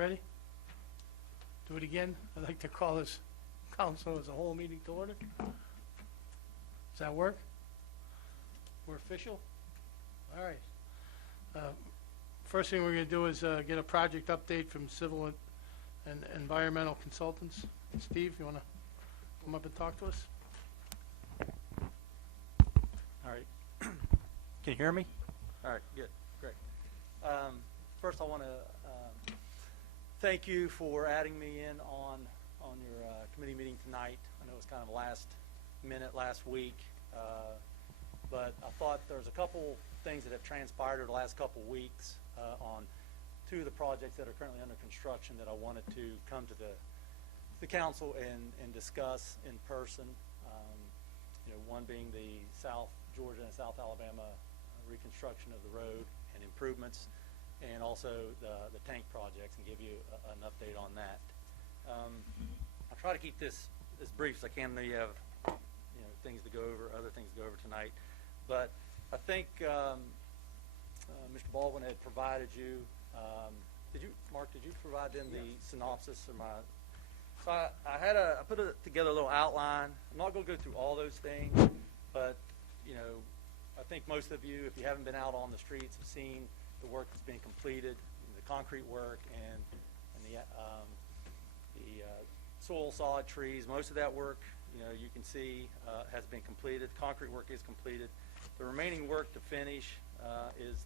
ready? Do it again. I'd like to call this council as a whole meeting to order. Does that work? We're official? All right. First thing we're going to do is get a project update from Civil and Environmental Consultants. Steve, you want to come up and talk to us? All right. Can you hear me? All right, good, great. First, I want to thank you for adding me in on your committee meeting tonight. I know it was kind of last minute last week, but I thought there was a couple things that have transpired over the last couple weeks on two of the projects that are currently under construction that I wanted to come to the council and discuss in person. One being the South Georgia and South Alabama reconstruction of the road and improvements, and also the tank projects, and give you an update on that. I'll try to keep this as brief as I can. I know you have things to go over, other things to go over tonight, but I think Mr. Baldwin had provided you. Mark? Did you provide them the synopsis of my? So I put together a little outline. I'm not going to go through all those things, but I think most of you, if you haven't been out on the streets, have seen the work that's been completed, the concrete work and the soil solid trees. Most of that work, you can see has been completed. Concrete work is completed. The remaining work to finish is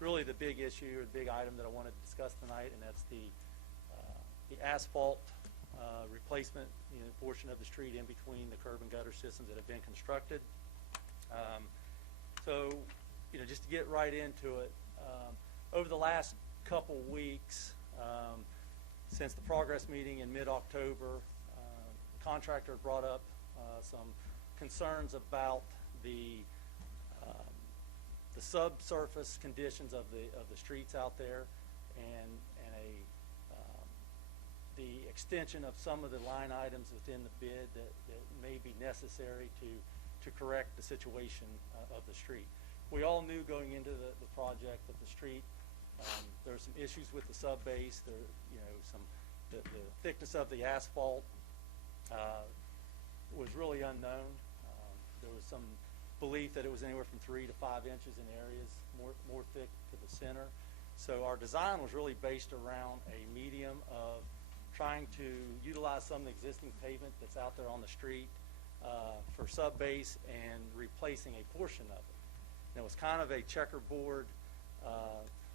really the big issue, or the big item that I wanted to discuss tonight, and that's the asphalt replacement portion of the street in between the curb and gutter systems that have been constructed. So, just to get right into it, over the last couple weeks, since the progress meeting in mid-October, the contractor brought up some concerns about the subsurface conditions of the streets out there, and the extension of some of the line items within the bid that may be necessary to correct the situation of the street. We all knew going into the project that the street, there were some issues with the sub base. The thickness of the asphalt was really unknown. There was some belief that it was anywhere from 3 to 5 inches in areas, more thick to the center. So our design was really based around a medium of trying to utilize some of the existing pavement that's out there on the street for sub base and replacing a portion of it. And it was kind of a checkerboard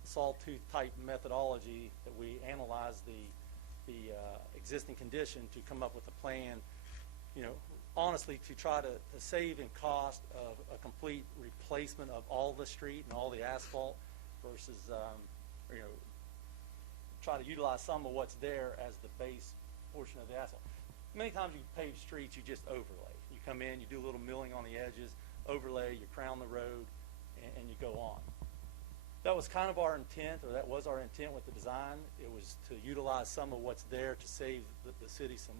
sawtooth type methodology that we analyzed the existing condition to come up with a plan, honestly, to try to save in cost of a complete replacement of all the street and all the asphalt versus try to utilize some of what's there as the base portion of the asphalt. Many times you pave streets, you just overlay. You come in, you do a little milling on the edges, overlay, you crown the road, and you go on. That was kind of our intent, or that was our intent with the design. It was to utilize some of what's there to save the city some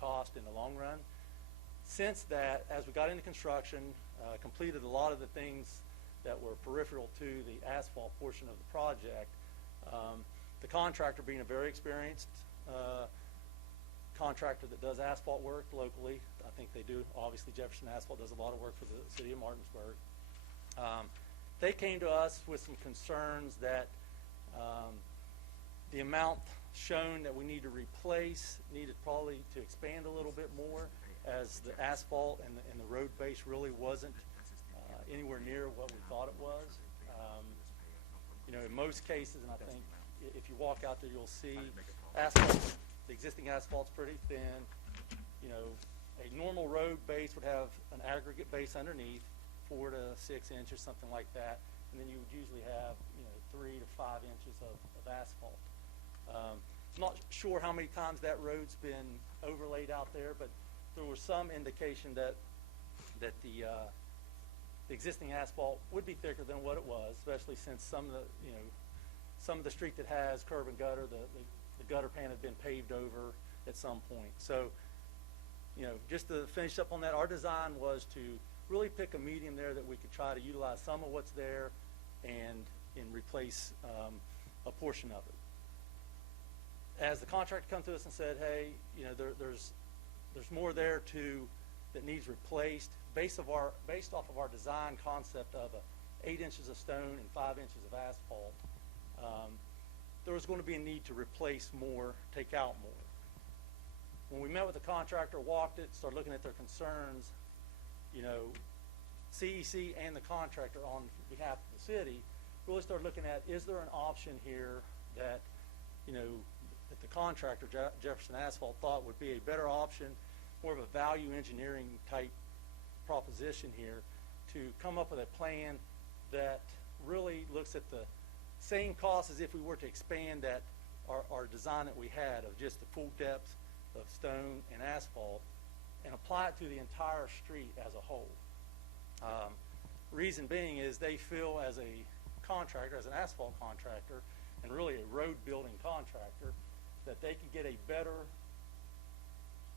cost in the long run. Since that, as we got into construction, completed a lot of the things that were peripheral to the asphalt portion of the project, the contractor, being a very experienced contractor that does asphalt work locally, I think they do, obviously Jefferson Asphalt does a lot of work for the city of Martinsburg. They came to us with some concerns that the amount shown that we need to replace needed probably to expand a little bit more, as the asphalt and the road base really wasn't anywhere near what we thought it was. In most cases, and I think if you walk out there, you'll see asphalt. The existing asphalt's pretty thin. A normal road base would have an aggregate base underneath, 4 to 6 inches, something like that, and then you would usually have 3 to 5 inches of asphalt. I'm not sure how many times that road's been overlaid out there, but there was some indication that the existing asphalt would be thicker than what it was, especially since some of the street that has curb and gutter, the gutter pan had been paved over at some point. So, just to finish up on that, our design was to really pick a medium there that we could try to utilize some of what's there and replace a portion of it. as the contractor come to us and said, hey, you know, there's more there that needs replaced based off of our design concept of 8 inches of stone and 5 inches of asphalt. There was going to be a need to replace more, take out more. When we met with the contractor, walked it, started looking at their concerns, you know, CEC and the contractor on behalf of the city really started looking at, is there an option here that, you know, that the contractor, Jefferson Asphalt, thought would be a better option, more of a value engineering type proposition here, to come up with a plan that really looks at the same cost as if we were to expand that our design that we had of just the full depth of stone and asphalt and apply it to the entire street as a whole. Reason being is they feel as a contractor, as an asphalt contractor, and really a road building contractor, that they can get a better,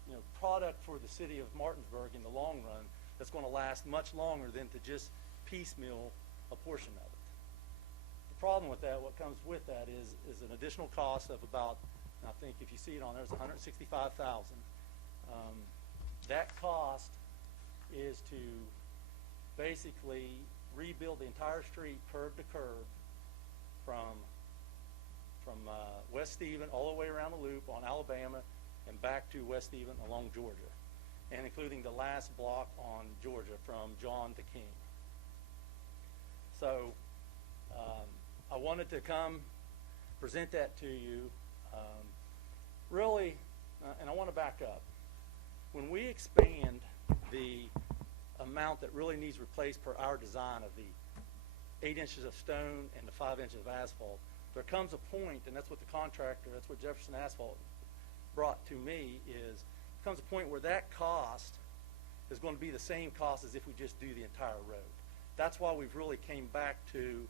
you know, product for the city of Martinsburg in the long run that's going to last much longer than to just piecemeal a portion of it. The problem with that, what comes with that is an additional cost of about, I think if you see it on there, it's $165,000. That cost is to basically rebuild the entire street curb to curb from West Stephen all the way around the loop on Alabama and back to West Stephen along Georgia, and including the last block on Georgia from John to King. So I wanted to come present that to you. Really, and I want to back up. When we expand the amount that really needs replaced per our design of the 8 inches of stone and the 5 inches of asphalt, there comes a point, and that's what the contractor, that's what Jefferson Asphalt brought to me, is there comes a point where that cost is going to be the same cost as if we just do the entire road. That's why we've really came back to,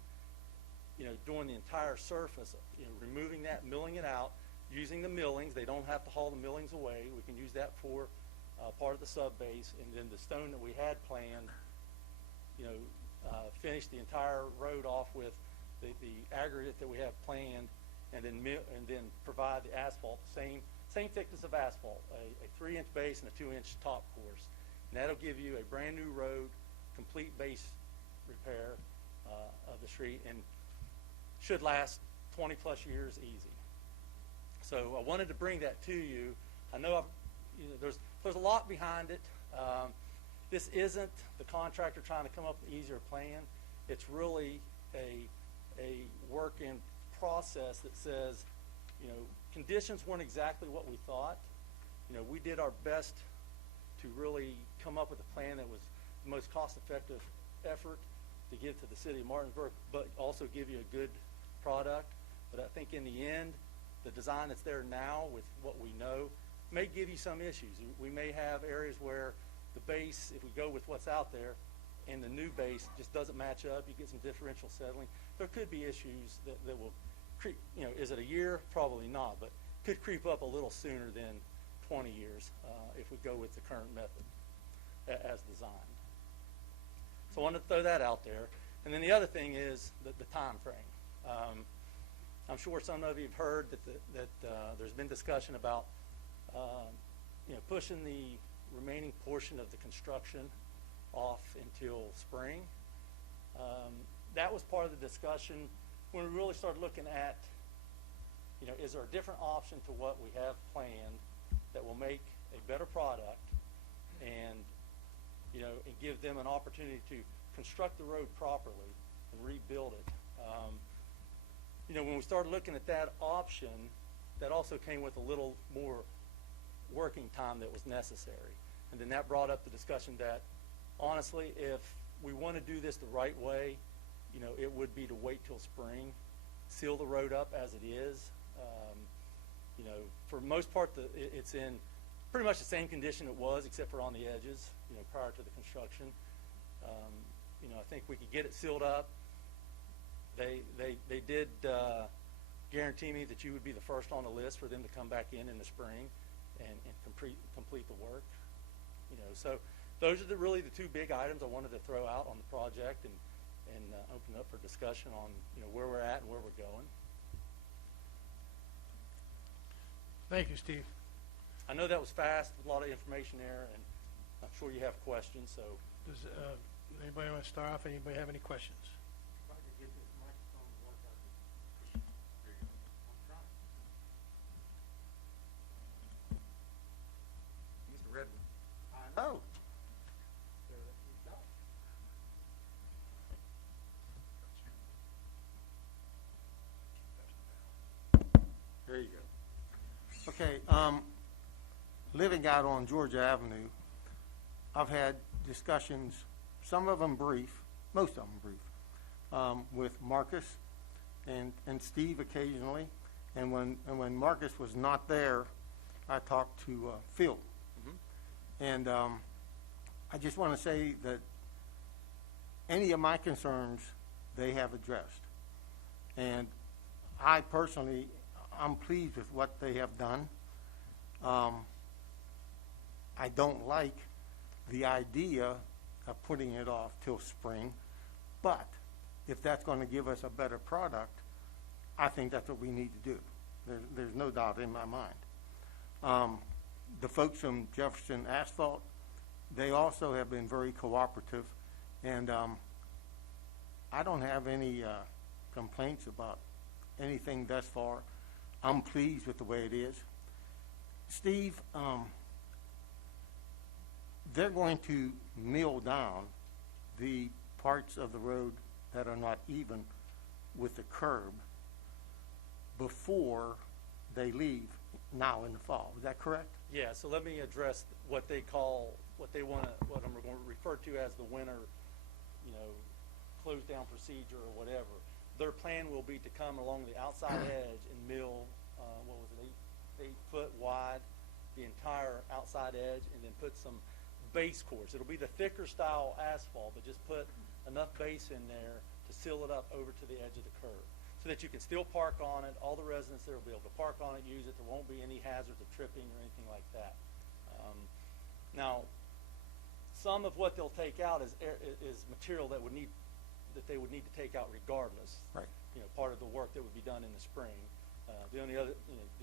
you know, doing the entire surface, you know, removing that, milling it out, using the millings. They don't have to haul the millings away. We can use that for part of the sub base, and then the stone that we had planned, you know, finish the entire road off with the aggregate that we have planned, and then provide the asphalt, same thickness of asphalt, a 3-inch base and a 2-inch top course, and that'll give you a brand new road, complete base repair of the street, and should last 20 plus years easy. So I wanted to bring that to you. I know there's a lot behind it. This isn't the contractor trying to come up with an easier plan. It's really a work in process that says, you know, conditions weren't exactly what we thought. You know, we did our best to really come up with a plan that was the most cost-effective effort to give to the city of Martinsburg, but also give you a good product. But I think in the end, the design that's there now with what we know may give you some issues. We may have areas where the base, if we go with what's out there, and the new base just doesn't match up. You get some differential settling. There could be issues that will creep, you know, is it a year? Probably not, but could creep up a little sooner than 20 years if we go with the current method as designed. So I wanted to throw that out there. And then the other thing is the time frame. I'm sure some of you have heard that there's been discussion about you know, pushing the remaining portion of the construction off until spring. That was part of the discussion when we really started looking at, you know, is there a different option to what we have planned that will make a better product and, you know, and give them an opportunity to construct the road properly and rebuild it. You know, when we started looking at that option, that also came with a little more working time that was necessary. And then that brought up the discussion that, honestly, if we want to do this the right way, you know, it would be to wait till spring, seal the road up as it is. You know, for the most part, it's in pretty much the same condition it was, except for on the edges, you know, prior to the construction. You know, I think we could get it sealed up. They did guarantee me that you would be the first on the list for them to come back in the spring and complete the work. You know, so those are really the two big items I wanted to throw out on the project and open up for discussion on, you know, where we're at and where we're going. Thank you, Steve. I know that was fast, with a lot of information there, and I'm sure you have questions, so. Does anybody want to start off? Anybody have any questions? He's the red one. I know. There you go. Okay, living out on Georgia Avenue, I've had discussions, some of them brief, most of them brief, with Marcus and Steve occasionally. And when Marcus was not there, I talked to Phil. And I just want to say that any of my concerns, they have addressed. And I personally, I'm pleased with what they have done. I don't like the idea of putting it off till spring, but if that's going to give us a better product, I think that's what we need to do. There's no doubt in my mind. The folks from Jefferson Asphalt, they also have been very cooperative, and I don't have any complaints about anything thus far. I'm pleased with the way it is. Steve, they're going to mill down the parts of the road that are not even with the curb before they leave now in the fall. Is that correct? Yeah, so let me address what they call, what I'm going to refer to as the winter, close down procedure or whatever. Their plan will be to come along the outside edge and mill, 8 foot wide, the entire outside edge, and then put some base course. It'll be the thicker style asphalt, but just put enough base in there to seal it up over to the edge of the curb, so that you can still park on it. All the residents there will be able to park on it, use it. There won't be any hazards of tripping or anything like that. Now, some of what they'll take out is material that they would need to take out regardless. Right. Part of the work that would be done in the spring. The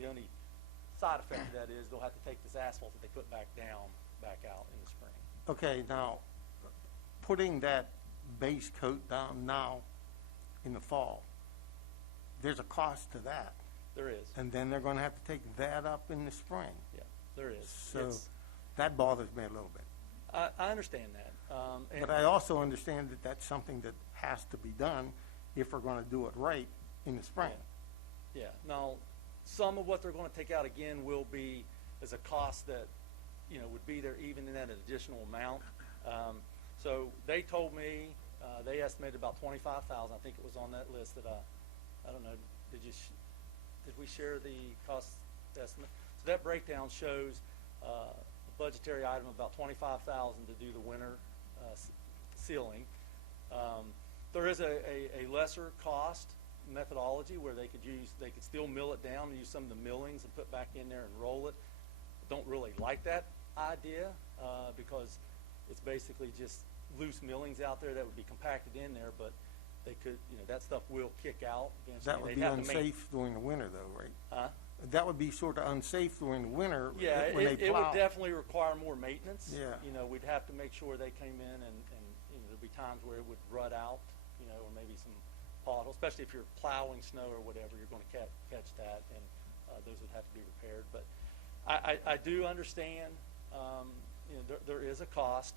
only side effect of that is they'll have to take this asphalt that they put back out in the spring. Okay, now, putting that base coat down now in the fall, there's a cost to that. There is. And then they're going to have to take that up in the spring. Yeah, there is. So that bothers me a little bit. I understand that. But I also understand that that's something that has to be done if we're going to do it right in the spring. Yeah. Now, some of what they're going to take out again will be as a cost that, would be there even in that additional amount. So they told me, they estimated about $25,000. I think it was on that list that I don't know, did we share the cost estimate? So that breakdown shows a budgetary item of about $25,000 to do the winter sealing. There is a lesser cost methodology where they could still mill it down and use some of the millings and put back in there and roll it. Don't really like that idea because it's basically just loose millings out there that would be compacted in there, but they could, that stuff will kick out. That would be unsafe during the winter though, right? Huh? That would be sort of unsafe during the winter Yeah, when they it plow. would definitely require more maintenance. Yeah. We'd have to make sure they came in and there'd be times where it would rut out, or maybe some potholes, especially if you're plowing snow or whatever, you're going to catch that, and those would have to be repaired. But I do understand, there is a cost.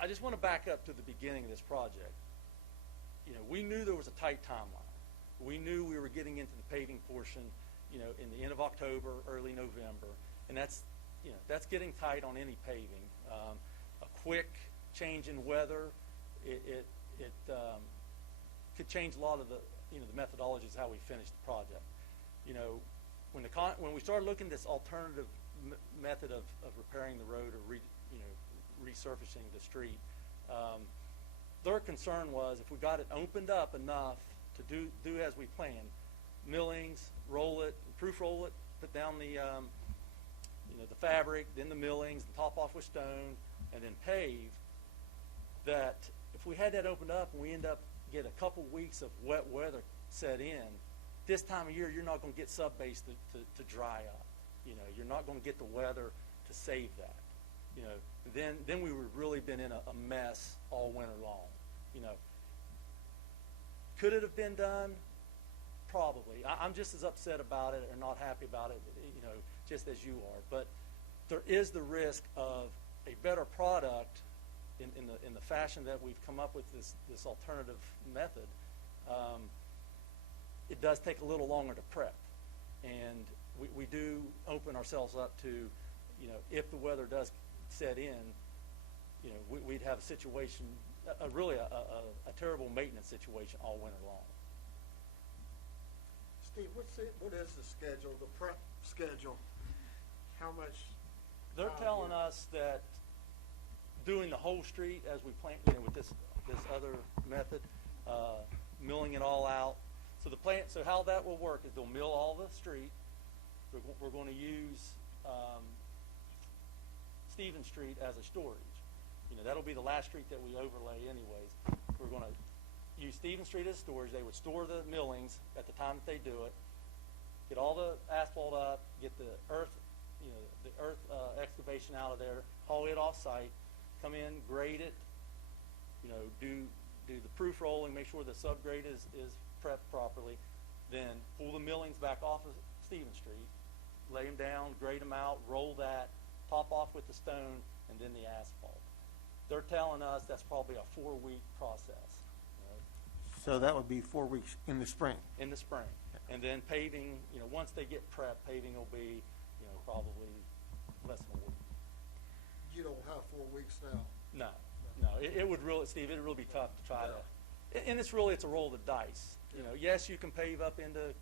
I just want to back up to the beginning of this project. We knew there was a tight timeline. We knew we were getting into the paving portion, in the end of October, early November, and that's getting tight on any paving. A quick change in weather, it could change a lot of the methodologies how we finish the project. When we started looking at this alternative method of repairing the road or resurfacing the street, their concern was if we got it opened up enough to do as we planned, millings, roll it, proof roll it, put down the fabric, then the millings, and top off with stone, and then pave, that if we had that opened up and we end up get a couple weeks of wet weather set in, this time of year, you're not going to get sub-base to dry up. You know, you're not going to get the weather to save that. You know, then we would really been in a mess all winter long. You know, could it have been done? Probably. I'm just as upset about it or not happy about it, you know, just as you are. But there is the risk of a better product in the fashion that we've come up with this alternative method. It does take a little longer to prep, and we do open ourselves up to, you know, if the weather does set in, you know, we'd have a situation, really a terrible maintenance situation all winter long. Steve, what is the schedule, the prep schedule? How much? They're time telling you- us that doing the whole street as we plan, you know, with this other method, milling it all out. So the plan, so how that will work is they'll mill all the street. We're going to use Stevens Street as a storage. You know, that'll be the last street that we overlay anyways. We're going to use Stevens Street as storage. They would store the millings at the time that they do it, get all the asphalt up, get the earth, you know, the earth excavation out of there, haul it off site, come in, grade it, you know, do the proof rolling, make sure the subgrade is prepped properly, then pull the millings back off of Stevens Street, lay them down, grade them out, roll that, top off with the stone, and then the asphalt. They're telling us that's probably a 4-week process, you know, So that would be 4 weeks in the spring. in the spring. And then paving, you know, once they get prepped, paving will be, you know, probably less than a week. You don't have 4 weeks now. No, it would really, Steve, it'd really be tough to try to, and it's a roll of the dice. You know, yes, you can pave up into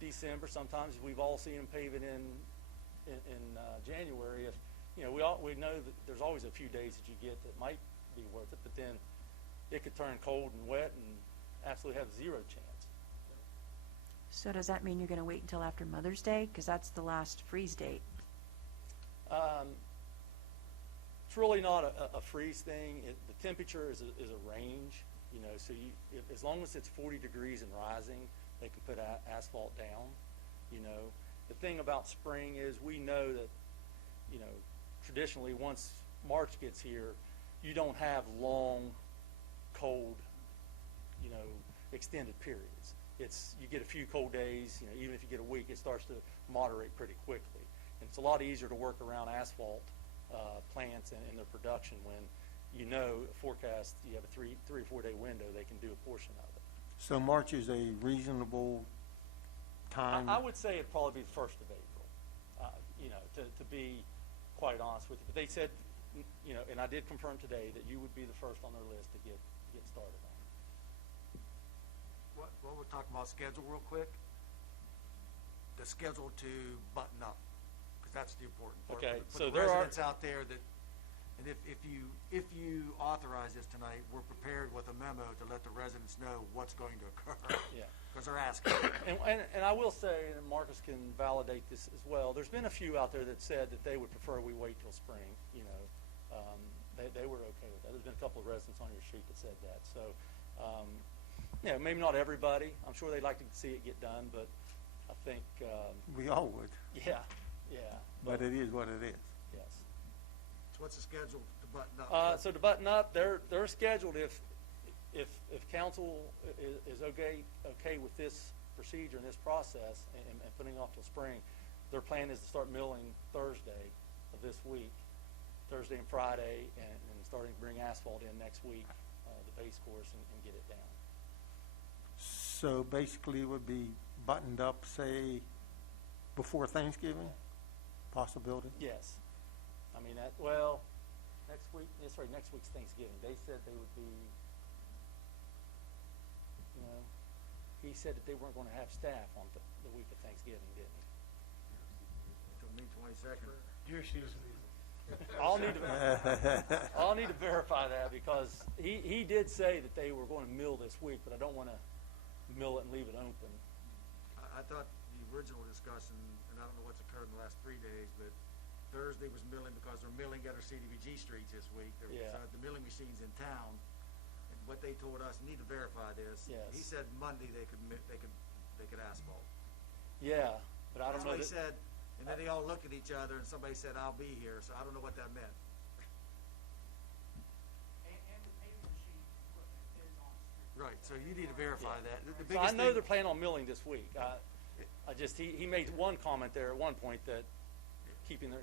December. Sometimes we've all seen them pave it in January. If, you know, we know that there's always a few days that you get that might be worth it, but then it could turn cold and wet and absolutely have zero chance. So does that mean you're going to wait until after Mother's Day? Because that's the last freeze date. It's really not a freeze thing. The temperature is a range, you know, so as long as it's 40 degrees and rising, they can put asphalt down, you know. The thing about spring is we know that, you know, traditionally once March gets here, you don't have long, cold, you know, extended periods. You get a few cold days, you know, even if you get a week, it starts to moderate pretty quickly. And it's a lot easier to work around asphalt plants and their production when you know forecast you have a 3 or 4 day window they can do a portion of it. So March is a reasonable time? I would say it'd probably be the 1st of April, you know, to be quite honest with you. But they said, you know, and I did confirm today that you would be the first on their list to get started on. Well, we're talking about schedule real quick. The schedule to button up, because that's the important part. Okay, Put so the there are- residents out there that, and if you authorize this tonight, we're prepared with a memo to let the residents know what's going to occur. Yeah. Because they're asking. And I will say, and Marcus can validate this as well, there's been a few out there that said that they would prefer we wait till spring, you know. They were okay with that. There's been a couple of residents on your street that said that. So, you know, maybe not everybody. I'm sure they'd like to see it get done, but I think, We all would, yeah. but it is what it is. Yes. So what's the schedule to button up? So to button up, they're scheduled if council is okay with this procedure and this process and putting off till spring, their plan is to start milling Thursday of this week, Thursday and Friday, and starting to bring asphalt in next week, the base course, and get it down. So basically it would be buttoned up, say, before Thanksgiving? Possibility? Yes. I mean, next week's Thanksgiving. They said they would be, you know, he said that they weren't going to have staff on the week of Thanksgiving, didn't he? Till May 22nd. Deer season. I'll need to verify that because he did say that they were going to mill this week, but I don't want to mill it and leave it open. I thought the original discussion, and I don't know what's occurred in the last 3 days, but Thursday was milling because they're milling at our CDBG streets this week. Yeah. The milling machines in town. And what they told us, need to verify this. Yes. He said Monday they could they could asphalt. Yeah, but I don't That's know what he that. said, and then they all looked at each other, and somebody said, "I'll be here," so I don't know what that meant. Right, so you need to verify that. The So I biggest know thing- they're planning on milling this week. I just, he made one comment there at one point that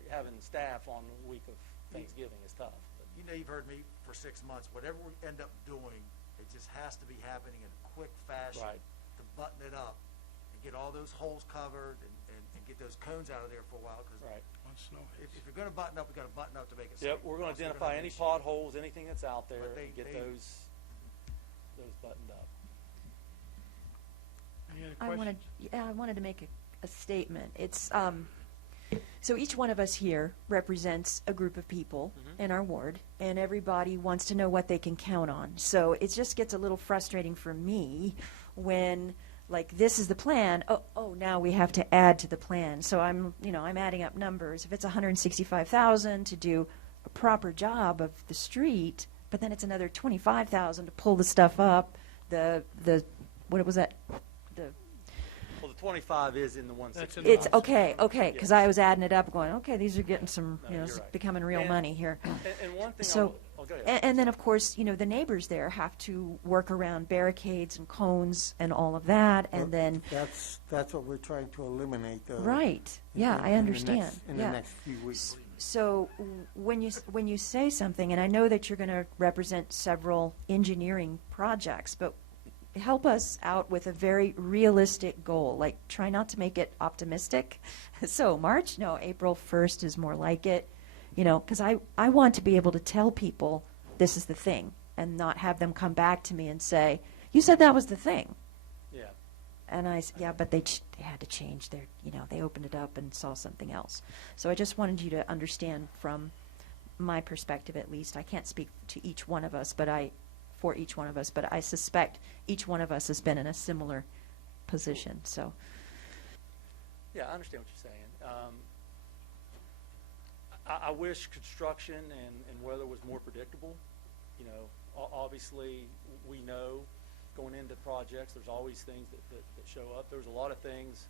having staff on the week of Thanksgiving is tough. But You know, you've heard me for 6 months. Whatever we end up doing, it just has to be happening in a quick fashion Right. to button it up and get all those holes covered and get those cones out of there for a while. Because Right. On snow hits. if you're going to button up, we got to button up to make it safe. Yep, we're going Else to gonna identify have any issues. potholes, anything that's out there, But they- and get they- those buttoned up. Any other I wanted, questions? yeah, I wanted to make a statement. It's, so each one of us here represents a group of people in our ward, and everybody wants to know what they can count on. So it just gets a little frustrating for me when, like, this is the plan, oh, now we have to add to the plan. So I'm adding up numbers. If it's 165,000 to do a proper job of the street, but then it's another 25,000 to pull the stuff up, what was that? Well, the 25 is in the 160. That's in the It's house. okay, because I was adding it up, going, okay, these are getting some, No, you're it's right. becoming real And- money here. And one thing So, go ahead. and then of course, the neighbors there have to work around barricades and cones and all of that, and then, That's what we're trying to eliminate, though. right, in- yeah, in I the understand, next- In the yeah. next few weeks. So when you say something, and I know that you're going to represent several engineering projects, but help us out with a very realistic goal. Like, try not to make it optimistic. So March, no, April 1st is more like it, because I want to be able to tell people this is the thing and not have them come back to me and say, you said that was the thing. Yeah. And yeah, but they had to change their, they opened it up and saw something else. So I just wanted you to understand from my perspective, at least. I can't speak to each one of us, for each one of us, but I suspect each one of us has been in a similar position. So, Yeah, I understand what you're saying. I wish construction and weather was more predictable. Obviously, we know going into projects, there's always things that show up. There's a lot of things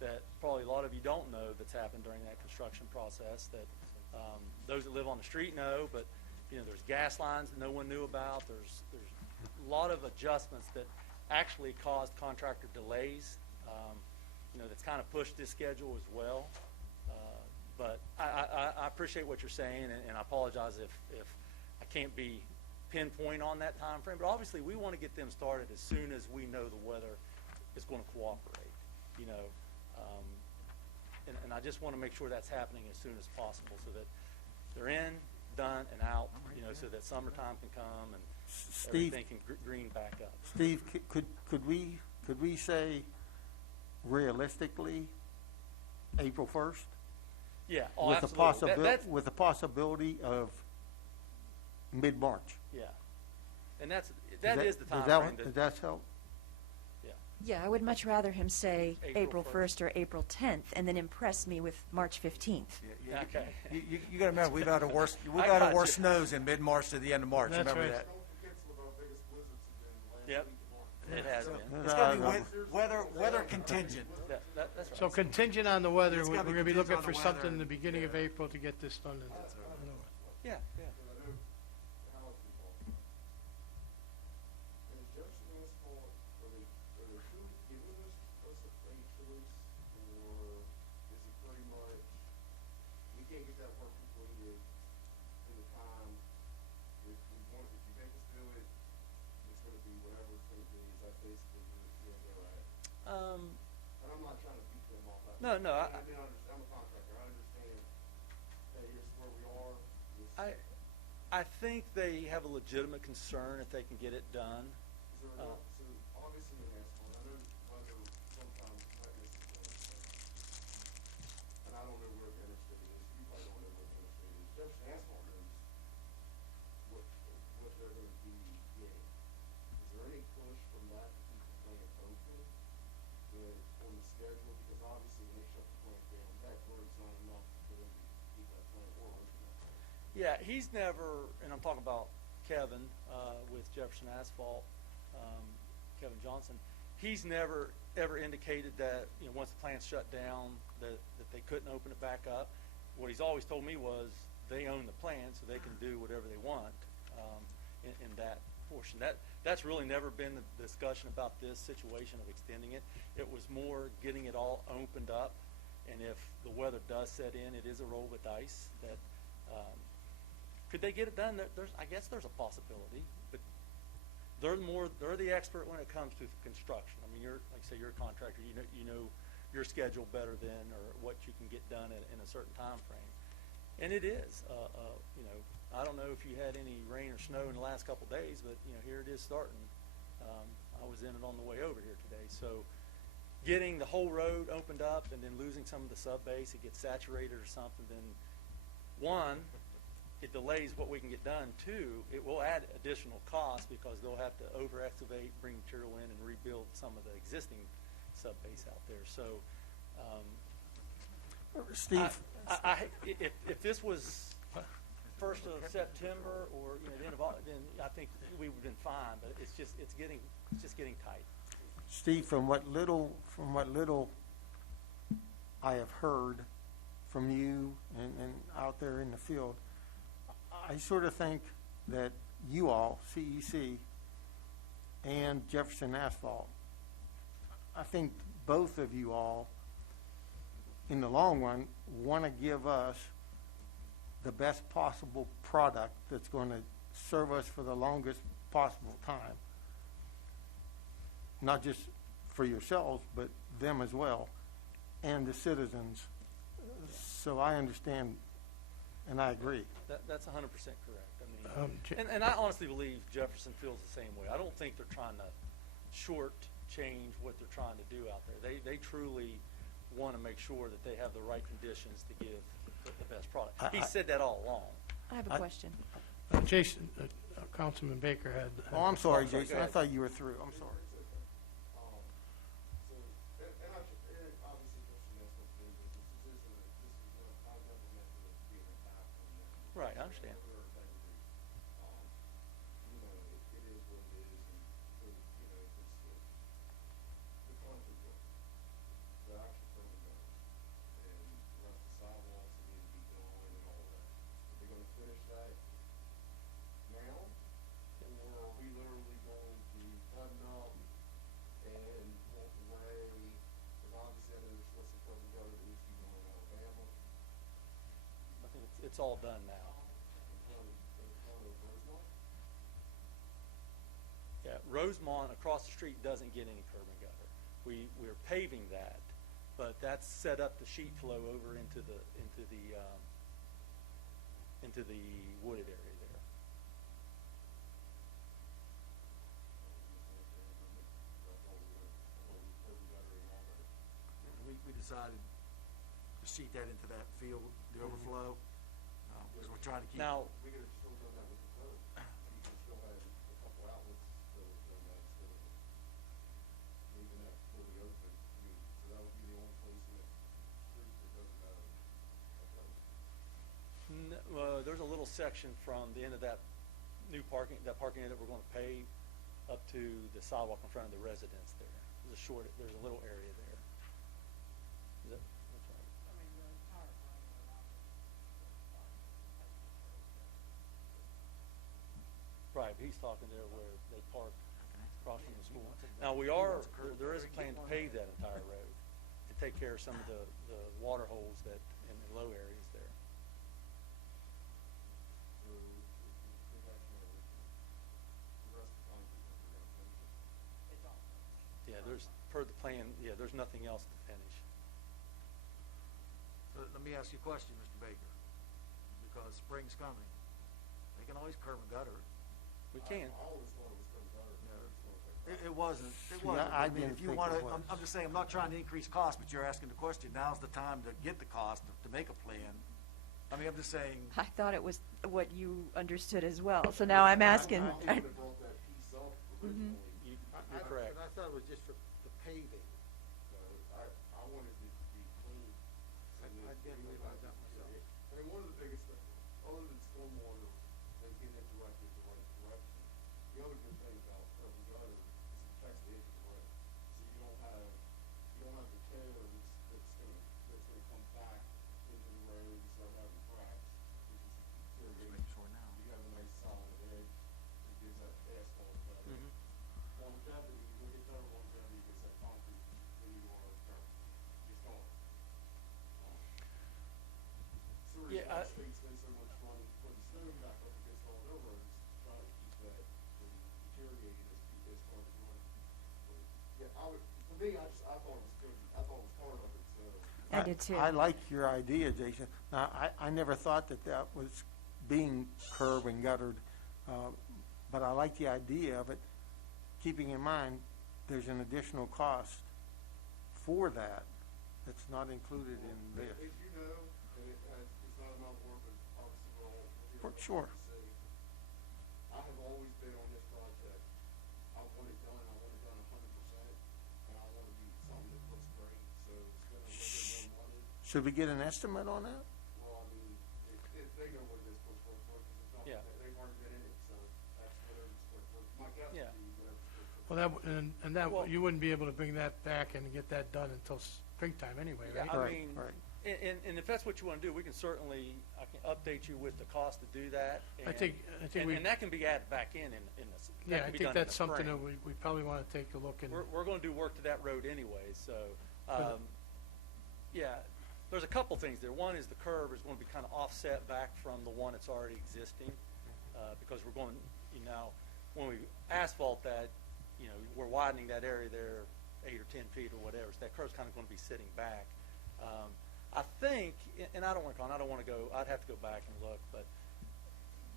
that probably a lot of you don't know that's happened during that construction process that those that live on the street know, but there's gas lines that no one knew about. There's a lot of adjustments that actually caused contractor delays. That's kind of pushed this schedule as well. But I appreciate what you're saying, and I apologize if I can't be pinpoint on that time frame. But obviously, we want to get them started as soon as we know the weather is going to cooperate. And I just want to make sure that's happening as soon as possible, so that they're in, done, and out. So that summertime can come and Steve, everything can green back up. Steve, could we say realistically April 1st? Yeah. Oh, With the absolutely. That's with the possibility of mid-March? yeah. And that Does is the time does frame. Does that help? yeah, I would much rather him say April April 1st or April 10th and then impress me with March 15th. Okay. You got to remember, we've had a worse got you. snows in mid-March to the end of March. That's Remember right. that. Yep. It has been. It's going to be weather contingent. That's right. So contingent on the weather, It's we're gotta be going to be looking contingent for on the something in weather. the beginning of April to get this done. Yeah. No, I'm a contractor, I understand, hey, here's where we are. I think they have a legitimate concern if they can get it done. Yeah, he's never, and I'm talking about Kevin with Jefferson Asphalt, Kevin Johnson. He's never, ever indicated that, once the plant's shut down, that they couldn't open it back up. What he's always told me was, they own the plant, so they can do whatever they want, in that portion. That's really never been the discussion about this situation of extending it. It was more getting it all opened up, and if the weather does set in, it is a roll with dice that, could they get it done? I guess there's a possibility, but they're the expert when it comes to construction. I mean, like I say, you're a contractor, you know your schedule better than, or what you can get done in a certain time frame. And it is, I don't know if you had any rain or snow in the last couple of days, but, here it is starting. I was in it on the way over here today. So getting the whole road opened up and then losing some of the sub-base, it gets saturated or something, then one, it delays what we can get done. Two, it will add additional costs because they'll have to over-excavate, bring material in, and rebuild some of the existing sub-base out there. So, Steve, if this was 1st of September or the end of August, then I think we would have been fine. But it's just getting tight. Steve, from what little I have heard from you and out there in the field, I sort of think that you all, CEC and Jefferson Asphalt, I think both of you all, in the long run, want to give us the best possible product that's going to serve us for the longest possible time. Not just for yourselves, but them as well, and the citizens. So I understand, and I agree. That's 100% correct. I mean, and I honestly believe Jefferson feels the same way. I don't think they're trying to short-change what they're trying to do out there. They truly want to make sure that they have the right conditions to give the best product. He said that all along. I have a question. Jason, Councilman Baker had. Oh, I'm sorry, sorry, Jason. go I ahead. thought you were through. I'm sorry. Right, I understand. I think it's all done now. Yeah, Rosemont across the street doesn't get any curb and gutter. We're paving that, but that's set up the sheet flow over into the wooded area there. We decided to sheet that into that field, the overflow, because we're trying to keep. Now, We could have still done that with the curb. You could still have a couple outlets that have done that instead of leaving that fully open. I mean, so that would be the only place in that street that doesn't have a curb. there's a little section from the end of that parking area that we're going to pave up to the sidewalk in front of the residence there. There's a little area there. That's right. Right, but he's talking there where they park across from the school. Now, there is a plan to pave that entire road and take care of some of the water holes that, in the low areas there. So, go back to the rest of the concrete that we're gonna finish. Yeah, per the plan, there's nothing else to finish. So let me ask you a question, Mr. Baker, because spring's coming. They can always curb and gutter it. We can. I always thought it was curb gutter. It wasn't. It See, wasn't. I mean, didn't if you think want it to, was. I'm just saying, I'm not trying to increase costs, but you're asking the question. Now's the time to get the cost to make a plan. I mean, I'm just saying. I thought it was what you understood as well, so now I'm asking. I would have brought that piece up originally. You're correct. I thought it was just for the paving. No, I wanted it to be clean. I didn't realize that myself. I mean, one of the biggest things, other than stormwater, they get it directed the right direction. The other good thing about curb and gutter is it protects the edge of the road. So on their roads, trying to keep that from deteriorating as far as running. But, yeah, for me, I thought it was good, I thought it was part of it, so. I did too. I like your idea, Jason. Now, I never thought that that was being curb and guttered, but I like the idea of it, keeping in mind there's an additional cost for that that's not included in this. If you know, and it's not a mountain work, but obviously we're all. For sure. I have always been on this project, I want it done 100%, and I want to be something that looks great, so spend a little bit more money. Should we get an estimate on that? Well, I mean, if they know what it is, what's worth, because it's not, Yeah. they've already been in it, so that's whatever it's worth. My guess Yeah. would be whatever it's worth. Well, that, Well- you wouldn't be able to bring that back and get that done until springtime anyway, Yeah, right? I Right, mean, right. and if that's what you want to do, we can certainly, I can update you with the cost to do that. I think And we, that can be added back in this. that yeah, can I be think done in that's the something that spring. we probably want to take a look and, We're going to do work to that road anyway, so, But- yeah, there's a couple things there. One is the curb is going to be kind of offset back from the one that's already existing, because we're going, when we asphalt that, we're widening that area there 8 or 10 feet or whatever, so that curb's kind of going to be sitting back. I think, and I don't want to go, I'd have to go back and look, but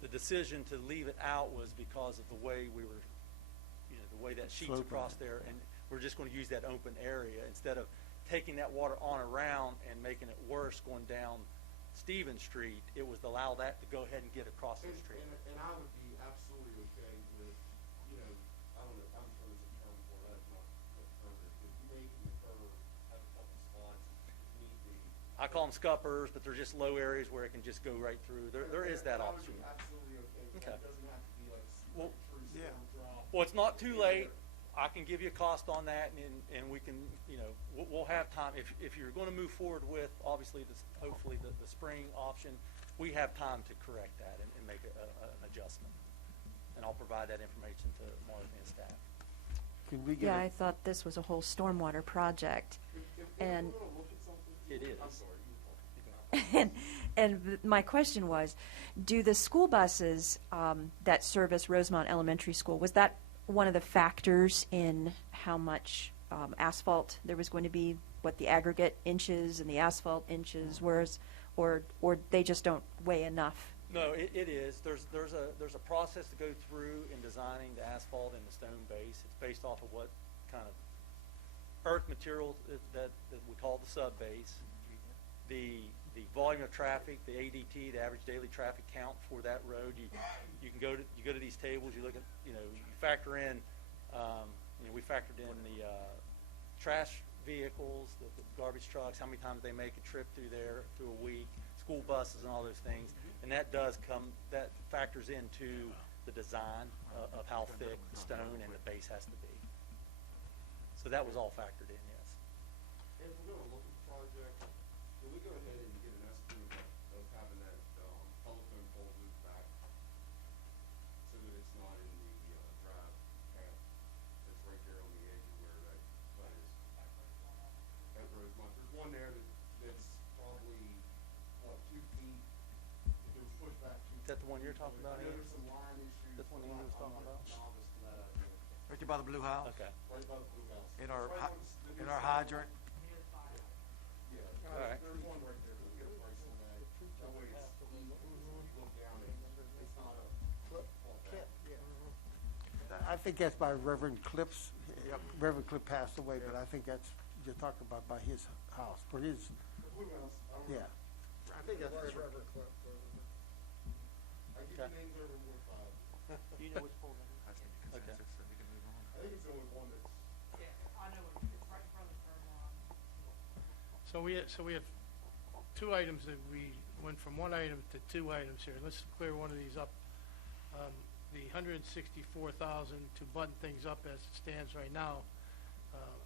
the decision to leave it out was because of the way we were, the way that sheets Sloping across it. there, and we're just going to use that open area instead of taking that water on around and making it worse going down Stevens Street. It was to allow that to go ahead and get across the street. And I would be absolutely okay with, I don't know, I'm sure there's a term for that, not what the term is, but making the curve have a couple spots if need be. I call them scuppers, but they're just low areas where it can just go right through. There is that And I would option. be absolutely okay with Okay. that. It doesn't have to be like Well, true yeah. stone drop. Well, it's not too late. I can give you a cost on that, and we can, we'll have time. If you're going to move forward with, obviously, hopefully the spring option, we have time to correct that and make an adjustment. And I'll provide that information to Martha and staff. Could we Yeah, I get, thought this was a whole stormwater project. If And- we're gonna look at something. It is. I'm sorry, you talk. And my question was, do the school buses that service Rosemont Elementary School, was that one of the factors in how much asphalt there was going to be, what the aggregate inches and the asphalt inches were, or they just don't weigh enough? No, it is. There's a process to go through in designing the asphalt and the stone base. It's based off of what kind of earth material that we call the sub base. The volume of traffic, the ADT, the average daily traffic count for that road. You can go to these tables. You look at, you factor in. We factored in the trash vehicles, the garbage trucks, how many times they make a trip through there through a week, school buses and all those things, and that factors into the design of how thick the stone and the base has to be. So that was all factored in, yes. If we're gonna look at the project, can we go ahead and get an estimate of having that, telephone pole moved back? So that it's not in the, drive path that's right there on the edge of where that plant is. At Rosemont, there's one there that's probably, 2 feet, if it was pushed back 2 feet. Is that the one you're talking about, I know Ian? there's some line issues. That's the one but Ian was I'm talking not about? novice to that idea. Right there by the blue house, Okay. Right by the blue house. in our, Right hy- on the in new our side. hydrant. Yeah, All right. there's one right there, we'll get a price on that. That way it's easy, you look down and it's not a clip fall back. I think that's by Reverend Clips. Reverend Clip passed away, but I think that's, you're talking about by his house, for his, The blue house, I don't yeah. know. I think that's Right, just- right, right, clip. I give you Okay. names over Ward 5. Do you know which pole that is? I think Okay. consensus, so we can move on. I think it's the only one that's, I know, it's right in front of the turn line. so we have two items that we went from one item to two items here. Let's clear one of these up. The $164,000 to button things up as it stands right now,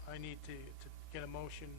I need to get a motion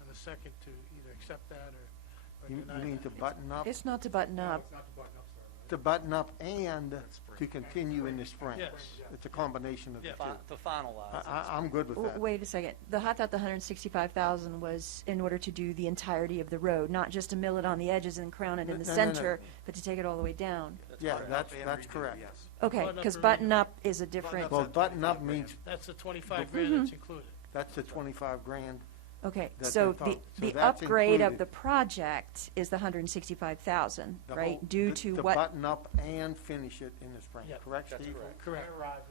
and a second to either accept that or You deny mean that. to button up? It's not to button up. It's not to button up, sir. to button up and to continue in the spring. Yes. It's a combination of the Yeah. two. To finalize. I'm good with that. Wait a second. I thought the 165,000 was in order to do the entirety of the road, not just to mill it on the edges and crown it in the No, no, no. center, but to take it all the way down. Yeah, that's correct. Okay, Button up because or button up is a different, Well, button up means, That's the 25 grand that's included. that's the 25 grand. okay, That so they're talking- so the that's upgrade of included. the project is the 165,000, The right? whole- Due the- to To what? button up and finish it in the spring, Yeah, correct, That's Steve? correct. Correct.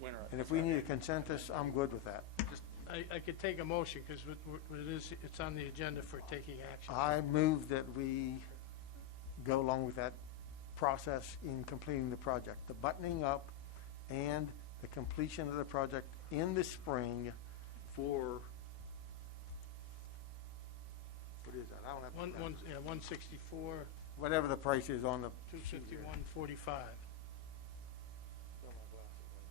Winter. And if we need a consensus, I'm good with that. I could take a motion, because it's on the agenda for taking action. I move that we go along with that process in completing the project, the buttoning up and the completion of the project in the spring for, what is that? I don't have, One, to- 164, whatever the price is on the sheet here. 251.45.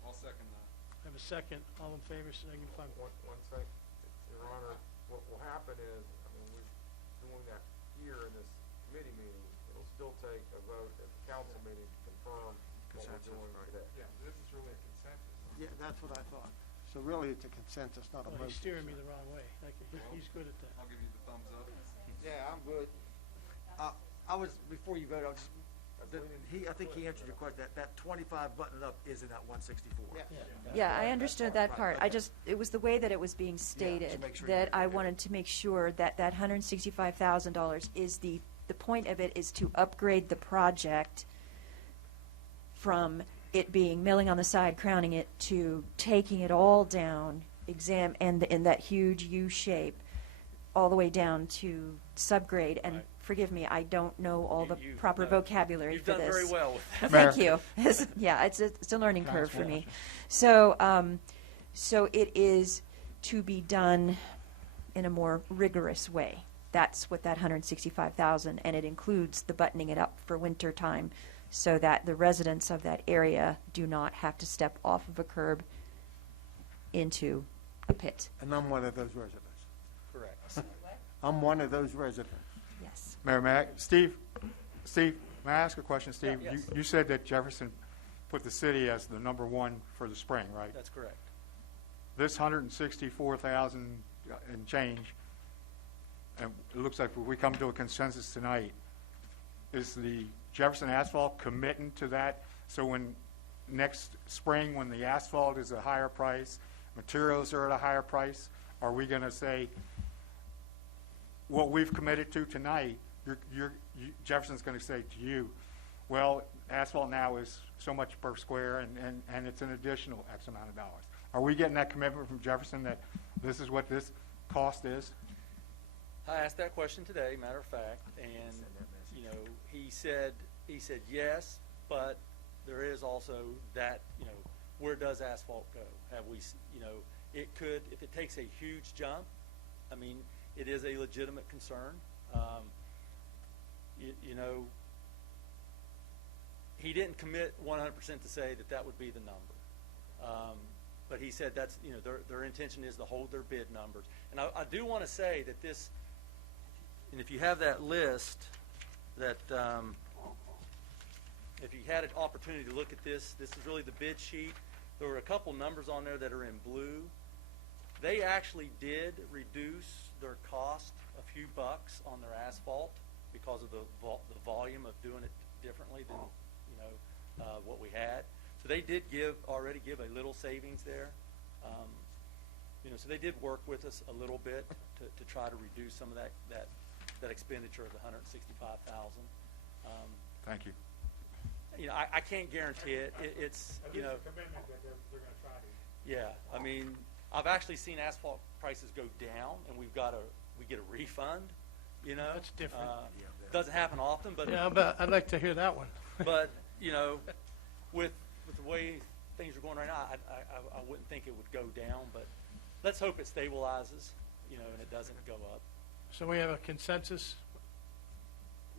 I'll second that. Have a second, all in favor, signify. One second, Your Honor, what will happen is, I mean, we're doing that here in this committee meeting, it'll still take a vote at the council meeting to confirm what we're doing today. Yeah, this is really a consensus. Yeah, that's what I thought. So really, it's a consensus, not a Oh, he's motion. steering me the wrong way. He's good at that. I'll give you the thumbs up. Yeah, I'm good. I was, before you vote, I think he answered your question, that 25 buttoned up is in that 164. Yeah, I understood that part. I just, it was the way that it was being stated make sure you that get it, I okay. wanted to make sure that that $165,000 is the point of it is to upgrade the project from it being milling on the side, crowning it, to taking it all down, and in that huge U shape, all the way down to subgrade. And Right. forgive me, I don't know all the You- proper no, vocabulary You've for done this. very well with that. Thank you. Yeah, it's a learning curve for me. So, so it is to be done in a more rigorous way. That's what that 165,000, and it includes the buttoning it up for winter time, so that the residents of that area do not have to step off of a curb into a pit. And I'm one of those residents. Correct. I'm one of those residents. Yes. Mayor Mack, Steve, may I ask a question, Steve? Yeah, yes. You said that Jefferson put the city as the number one for the spring, right? That's correct. This 164,000 and change, and it looks like we come to a consensus tonight, is the Jefferson Asphalt committing to that? So when next spring, when the asphalt is a higher price, materials are at a higher price, are we going to say, what we've committed to tonight, Jefferson's going to say to you, well, asphalt now is so much per square, and it's an additional X amount of dollars. Are we getting that commitment from Jefferson that this is what this cost is? I asked that question today, matter of fact, and, you know, he said yes, but there is also that, you know, where does asphalt go? Have we, you know, it could, if it takes a huge jump, I mean, it is a legitimate concern. You know, he didn't commit 100% to say that that would be the number. But he said that's, you know, their intention is to hold their bid numbers. And I do want to say that this, and if you have that list, that if you had an opportunity to look at this, this is really the bid sheet. There were a couple numbers on there that are in blue. They actually did reduce their cost a few bucks on their asphalt because of the volume of doing it differently than, you know, what we had. So they did already give a little savings there. You know, so they did work with us a little bit to try to reduce some of that expenditure of the 165,000. Thank you. You know, I can't guarantee it. It's, you know. commitment that they're going to try to. Yeah, I mean, I've actually seen asphalt prices go down, and we get a refund. You know, That's different. Doesn't happen often, but Yeah, but I'd like to hear that one. but you know, with the way things are going right now, I wouldn't think it would go down. But let's hope it stabilizes, you know, and it doesn't go up. So we have a consensus?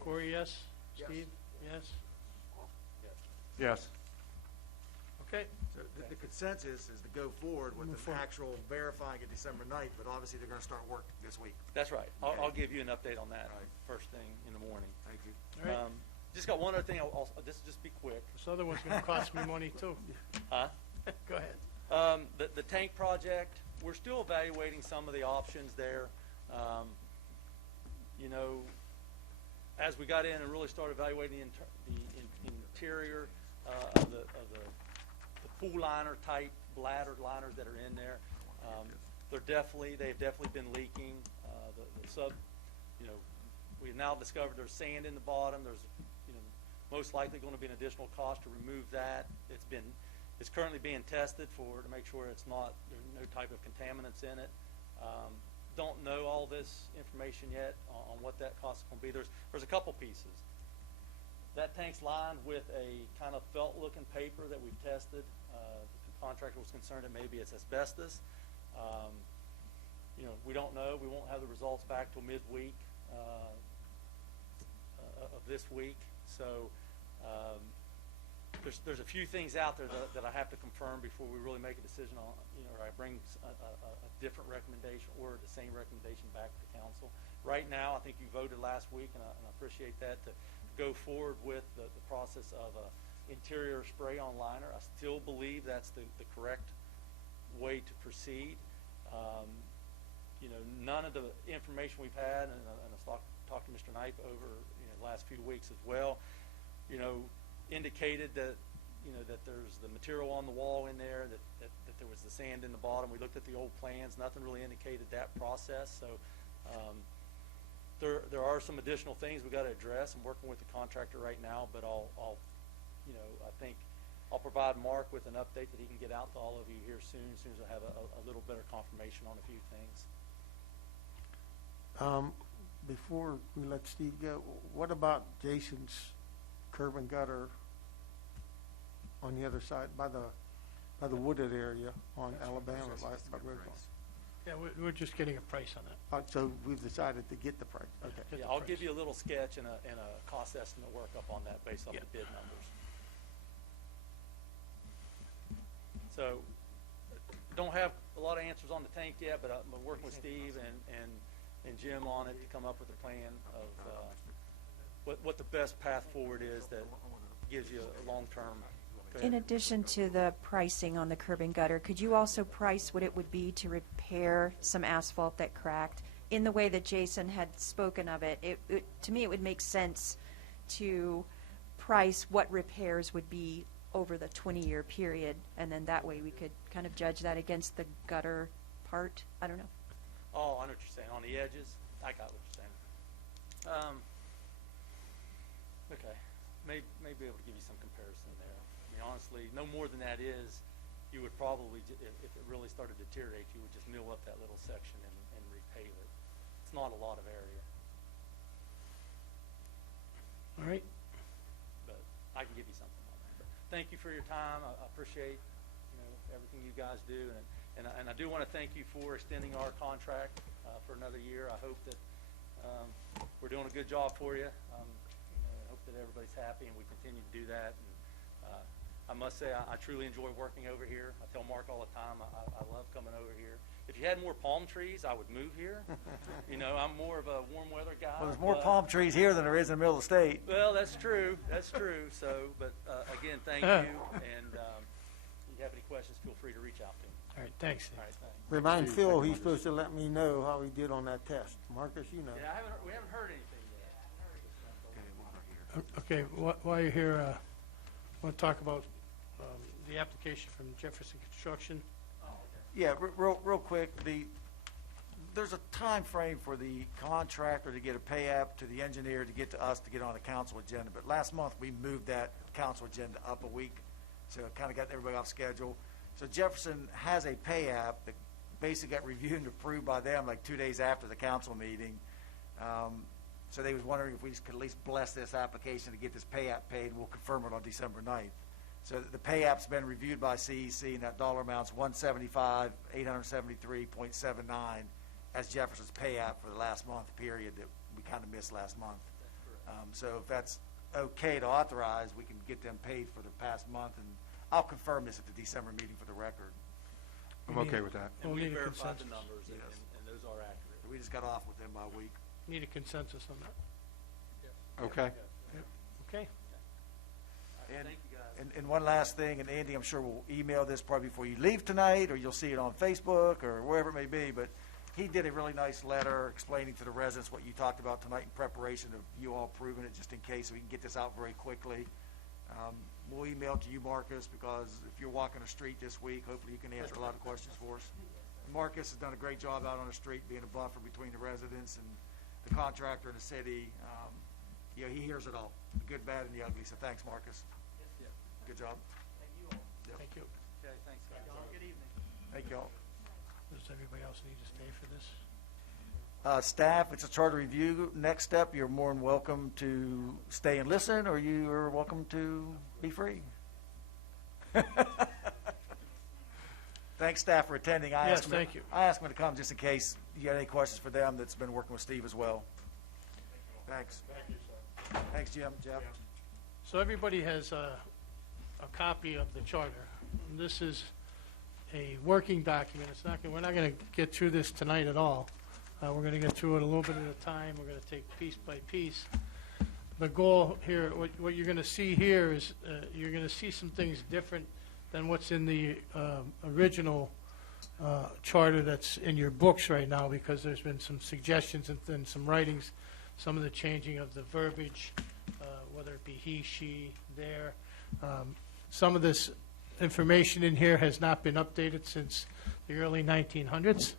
Corey, yes? Steve, yes? Yes. Okay, So the consensus is to go forward with Move an forward. actual verifying it December 9th, but obviously they're gonna start work this week. That's right. Okay. I'll give you an update on that Right. first thing in the morning. Thank you. all right. Just got one other thing, this will just be quick. This other one's gonna cost me money too. Huh? Go ahead. The tank project, we're still evaluating some of the options there. You know, as we got in and really started evaluating the interior of the pool liner type bladder liners that are in there, they've definitely been leaking. The sub, you know, we've now discovered there's sand in the bottom. There's, you know, most likely going to be an additional cost to remove that. It's currently being tested to make sure there's no type of contaminants in it. Don't know all this information yet on what that cost is going to be. There's a couple pieces. That tank's lined with a kind of felt-looking paper that we've tested. The contractor was concerned that maybe it's asbestos. You know, we don't know. We won't have the results back till midweek of this week. So there's a few things out there that I have to confirm before we really make a decision on, you know, or I bring a different recommendation or the same recommendation back to the council. Right now, I think you voted last week, and I appreciate that, to go forward with the process of interior spray-on liner. I still believe that's the correct way to proceed. You know, none of the information we've had, and I've talked to Mr. Knipe over, you know, the last few weeks as well, you know, indicated that, you know, that there's the material on the wall in there, that there was the sand in the bottom. We looked at the old plans. Nothing really indicated that process. So there are some additional things we got to address. I'm working with the contractor right now, but I'll you know, I think I'll provide Mark with an update that he can get out to all of you here soon as I have a little better confirmation on a few things. Before we let Steve go, what about Jason's curb and gutter on the other side by the wooded area on Alabama? Yeah, we're just getting a price on that. So we've decided to get the price. Okay. Get Yeah, the I'll price. give you a little sketch and a cost estimate workup on that based on Yeah. the bid numbers. So, don't have a lot of answers on the tank yet, but I'm working with Steve and Jim on it to come up with a plan of what the best path forward is that gives you a long-term. In addition to the pricing on the curb and gutter, could you also price what it would be to repair some asphalt that cracked? In the way that Jason had spoken of it, to me, it would make sense to price what repairs would be over the 20-year period, and then that way we could kind of judge that against the gutter part. I don't know. Oh, I know what you're saying. On the edges, I got what you're saying. Okay, may be able to give you some comparison there. I mean, honestly, no more than that is, you would probably, if it really started to deteriorate, you would just mill up that little section and repave it. It's not a lot of area, All right. but I can give you something on that. But thank you for your time. I appreciate, you know, everything you guys do, and I do want to thank you for extending our contract for another year. I hope that we're doing a good job for you. You know, I hope that everybody's happy and we continue to do that. And, I must say, I truly enjoy working over here. I tell Mark all the time, I love coming over here. If you had more palm trees, I would move here. You know, I'm more of a warm weather guy. Well, there's more but- palm trees here than there is in the middle of the state. Well, that's true. That's true. So, but again, thank you. And if you have any questions, feel free to reach out to me. All right, thanks. All right, thanks. Remind Phil he's supposed to let me know how he did on that test. Marcus, you know. Yeah, we haven't heard anything yet. Okay, while you're here, I want to talk about the application from Jefferson Construction. Yeah, real quick, there's a time frame for the contractor to get a pay app to the engineer to get to us to get on a council agenda. But last month, we moved that council agenda up a week, so it kind of got everybody off schedule. So Jefferson has a pay app that basically got reviewed and approved by them like 2 days after the council meeting. So they was wondering if we just could at least bless this application to get this pay app paid. We'll confirm it on December 9th. So the pay app's been reviewed by CEC, and that dollar amount's $175,873.79 as Jefferson's pay app for the last month period that we kind of missed last month. So if that's okay to authorize, we can get them paid for the past month, and I'll confirm this at the December meeting for the record. I'm okay with that. And We'll we need a verified the consensus. numbers, Yes. and those are accurate. We just got off with them by a week. Need a consensus on that. Okay? Okay? And, Thank you, guys. and one last thing, and Andy, I'm sure will email this probably before you leave tonight, or you'll see it on Facebook, or wherever it may be, but he did a really nice letter explaining to the residents what you talked about tonight in preparation of you all approving it, just in case, so we can get this out very quickly. We'll email it to you, Marcus, because if you're walking the street this week, hopefully you can answer a lot of questions for us. Marcus has done a great job out on the street, being a buffer between the residents and the contractor and the city. You know, he hears it all, the good, bad, and the ugly, so thanks, Marcus. Yeah. Good job. Thank you all. Thank you. Okay, thanks, guys. Good evening. Thank you all. Does everybody else need to stay for this? Staff, it's a charter review. Next step, you're more than welcome to stay and listen, or you are welcome to be free. Thanks, staff, for attending. Yes, thank you. I asked them to come just in case you had any questions for them that's been working with Steve as well. Thanks. Thank you, sir. Thanks, Jim. Jeff? So everybody has a copy of the charter. This is a working document. It's not, we're not going to get through this tonight at all. We're going to get through it a little bit at a time. We're going to take piece by piece. The goal here, what you're going to see here is you're going to see some things different than what's in the original charter that's in your books right now, because there's been some suggestions and some writings, some of the changing of the verbiage, whether it be he, she, there. Some of this information in here has not been updated since the early 1900s.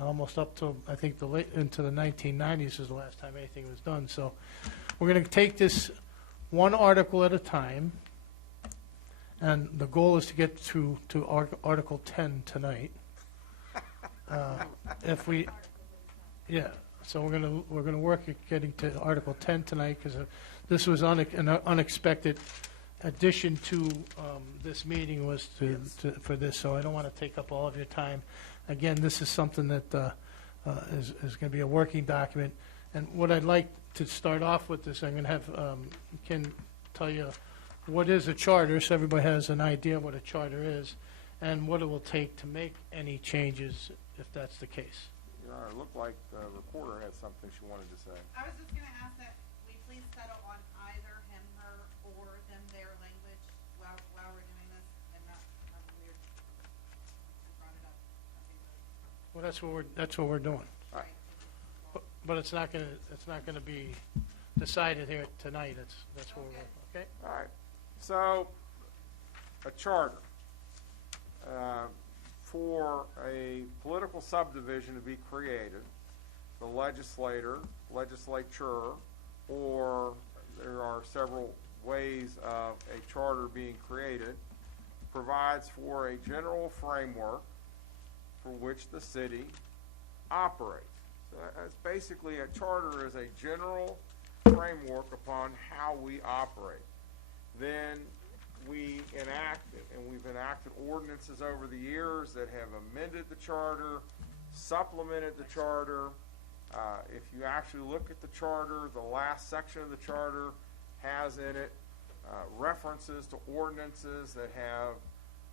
Almost up to, I think, into the 1990s is the last time anything was done. So we're going to take this one article at a time, and the goal is to get to Article 10 tonight. So we're going to work at getting to Article 10 tonight, because this was an unexpected addition to this meeting was for this. So I don't want to take up all of your time. Again, this is something that is going to be a working document. And what I'd like to start off with is I'm going to have Ken tell you what is a charter, so everybody has an idea what a charter is, and what it will take to make any changes if that's the case. Your Honor, it looked like the reporter had something she wanted to say. I was just gonna ask that we please settle on either him, her, or them, their language while we're doing this, and not have a weird, I brought it up. I think that- Well, that's what we're doing. Right. But it's not gonna be decided here tonight. That's what we're, okay? All right, so, a charter. For a political subdivision to be created, the legislature, or there are several ways of a charter being created, provides for a general framework for which the city operates. So that's basically, a charter is a general framework upon how we operate. Then we enact, and we've enacted ordinances over the years that have amended the charter, supplemented the charter. If you actually look at the charter, the last section of the charter has in it references to ordinances that have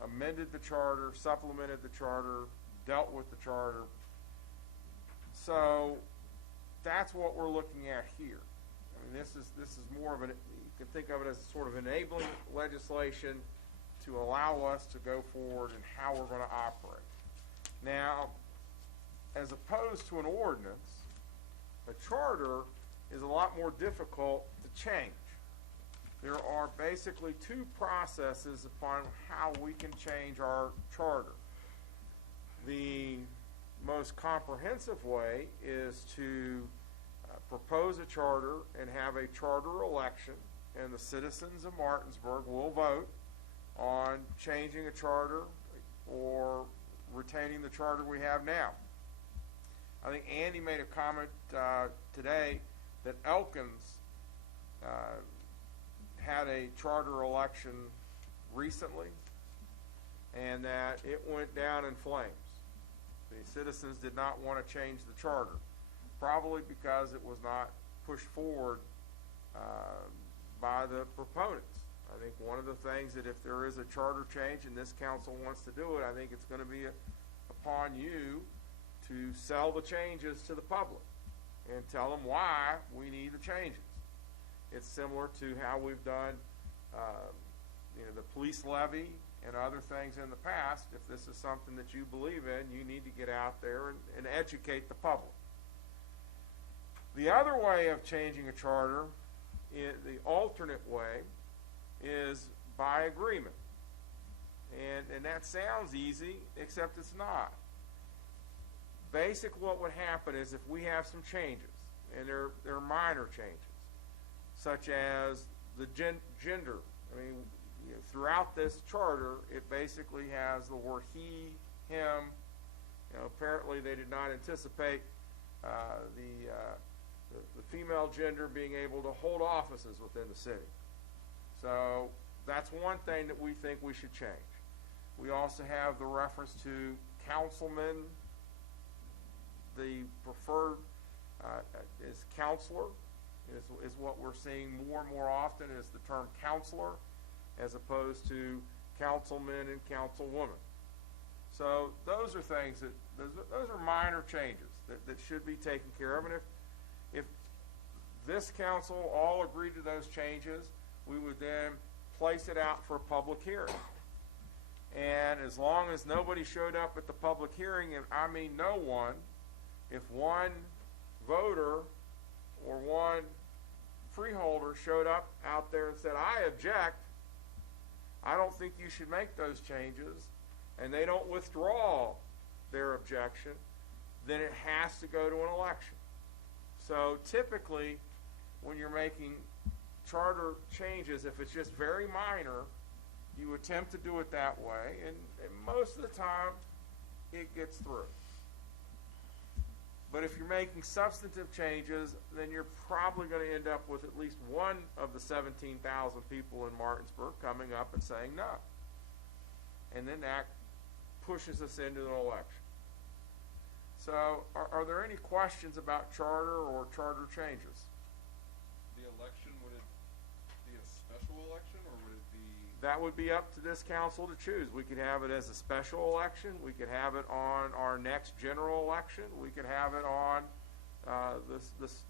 amended the charter, supplemented the charter, dealt with the charter. So that's what we're looking at here. I mean, this is more of an, you can think of it as sort of enabling legislation to allow us to go forward in how we're going to operate. Now, as opposed to an ordinance, a charter is a lot more difficult to change. There are basically two processes upon how we can change our charter. The most comprehensive way is to propose a charter and have a charter election, and the citizens of Martinsburg will vote on changing a charter or retaining the charter we have now. I think Andy made a comment today that Elkins had a charter election recently, and that it went down in flames. The citizens did not want to change the charter, probably because it was not pushed forward by the proponents. I think one of the things that if there is a charter change and this council wants to do it, I think it's going to be upon you to sell the changes to the public and tell them why we need the changes. It's similar to how we've done, the police levy and other things in the past. If this is something that you believe in, you need to get out there and educate the public. The other way of changing a charter, the alternate way, is by agreement. And that sounds easy, except it's not. Basically, what would happen is if we have some changes, and they're minor changes, such as the gender. I mean, throughout this charter, it basically has the word he, him. Apparently they did not anticipate the female gender being able to hold offices within the city. So that's one thing that we think we should change. We also have the reference to councilman. The preferred is counselor, is what we're seeing more and more often, is the term counselor, as opposed to councilman and councilwoman. So those are things those are minor changes that should be taken care of. And if this council all agreed to those changes, we would then place it out for a public hearing. And as long as nobody showed up at the public hearing, and I mean no one, if one voter or one freeholder showed up out there and said, I object, I don't think you should make those changes, and they don't withdraw their objection, then it has to go to an election. So typically, when you're making charter changes, if it's just very minor, you attempt to do it that way, and most of the time, it gets through. But if you're making substantive changes, then you're probably going to end up with at least one of the 17,000 people in Martinsburg coming up and saying no. And then that pushes us into an election. So are there any questions about charter or charter changes? The election, would it be a special election, or would it be? That would be up to this council to choose. We could have it as a special election. We could have it on our next general election. We could have it on this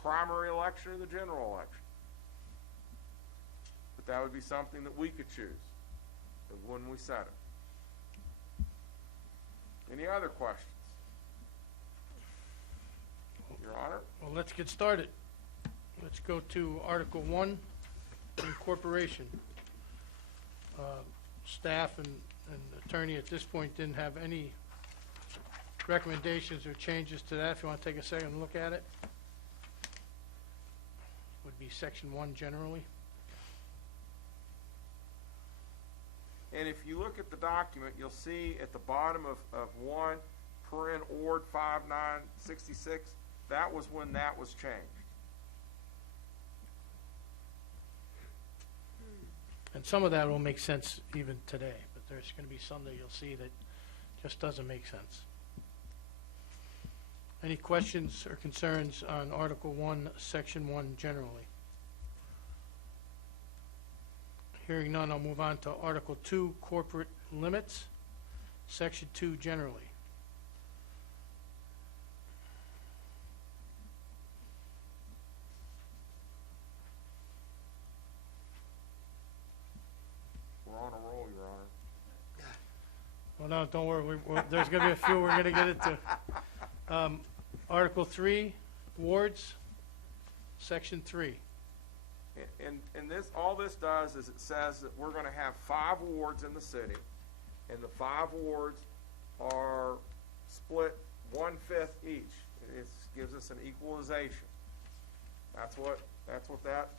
primary election or the general election. But that would be something that we could choose when we set it. Any other questions? Your Honor? Well, let's get started. Let's go to Article 1, incorporation. Staff and attorney at this point didn't have any recommendations or changes to that. If you want to take a second and look at it. Would be Section 1 generally. And if you look at the document, you'll see at the bottom of 1, paren ord 5966, that was when that was changed. And some of that will make sense even today, but there's going to be some that you'll see that just doesn't make sense. Any questions or concerns on Article 1, Section 1 generally? Hearing none, I'll move on to Article 2, corporate limits, Section 2 generally. We're on a roll, Your Honor. Well, no, don't worry. There's going to be a few we're going to get into. Article 3, wards, Section 3. And this, all this does is it says that we're going to have 5 wards in the city, and the 5 wards are split 1/5 each. It gives us an equalization. That's what that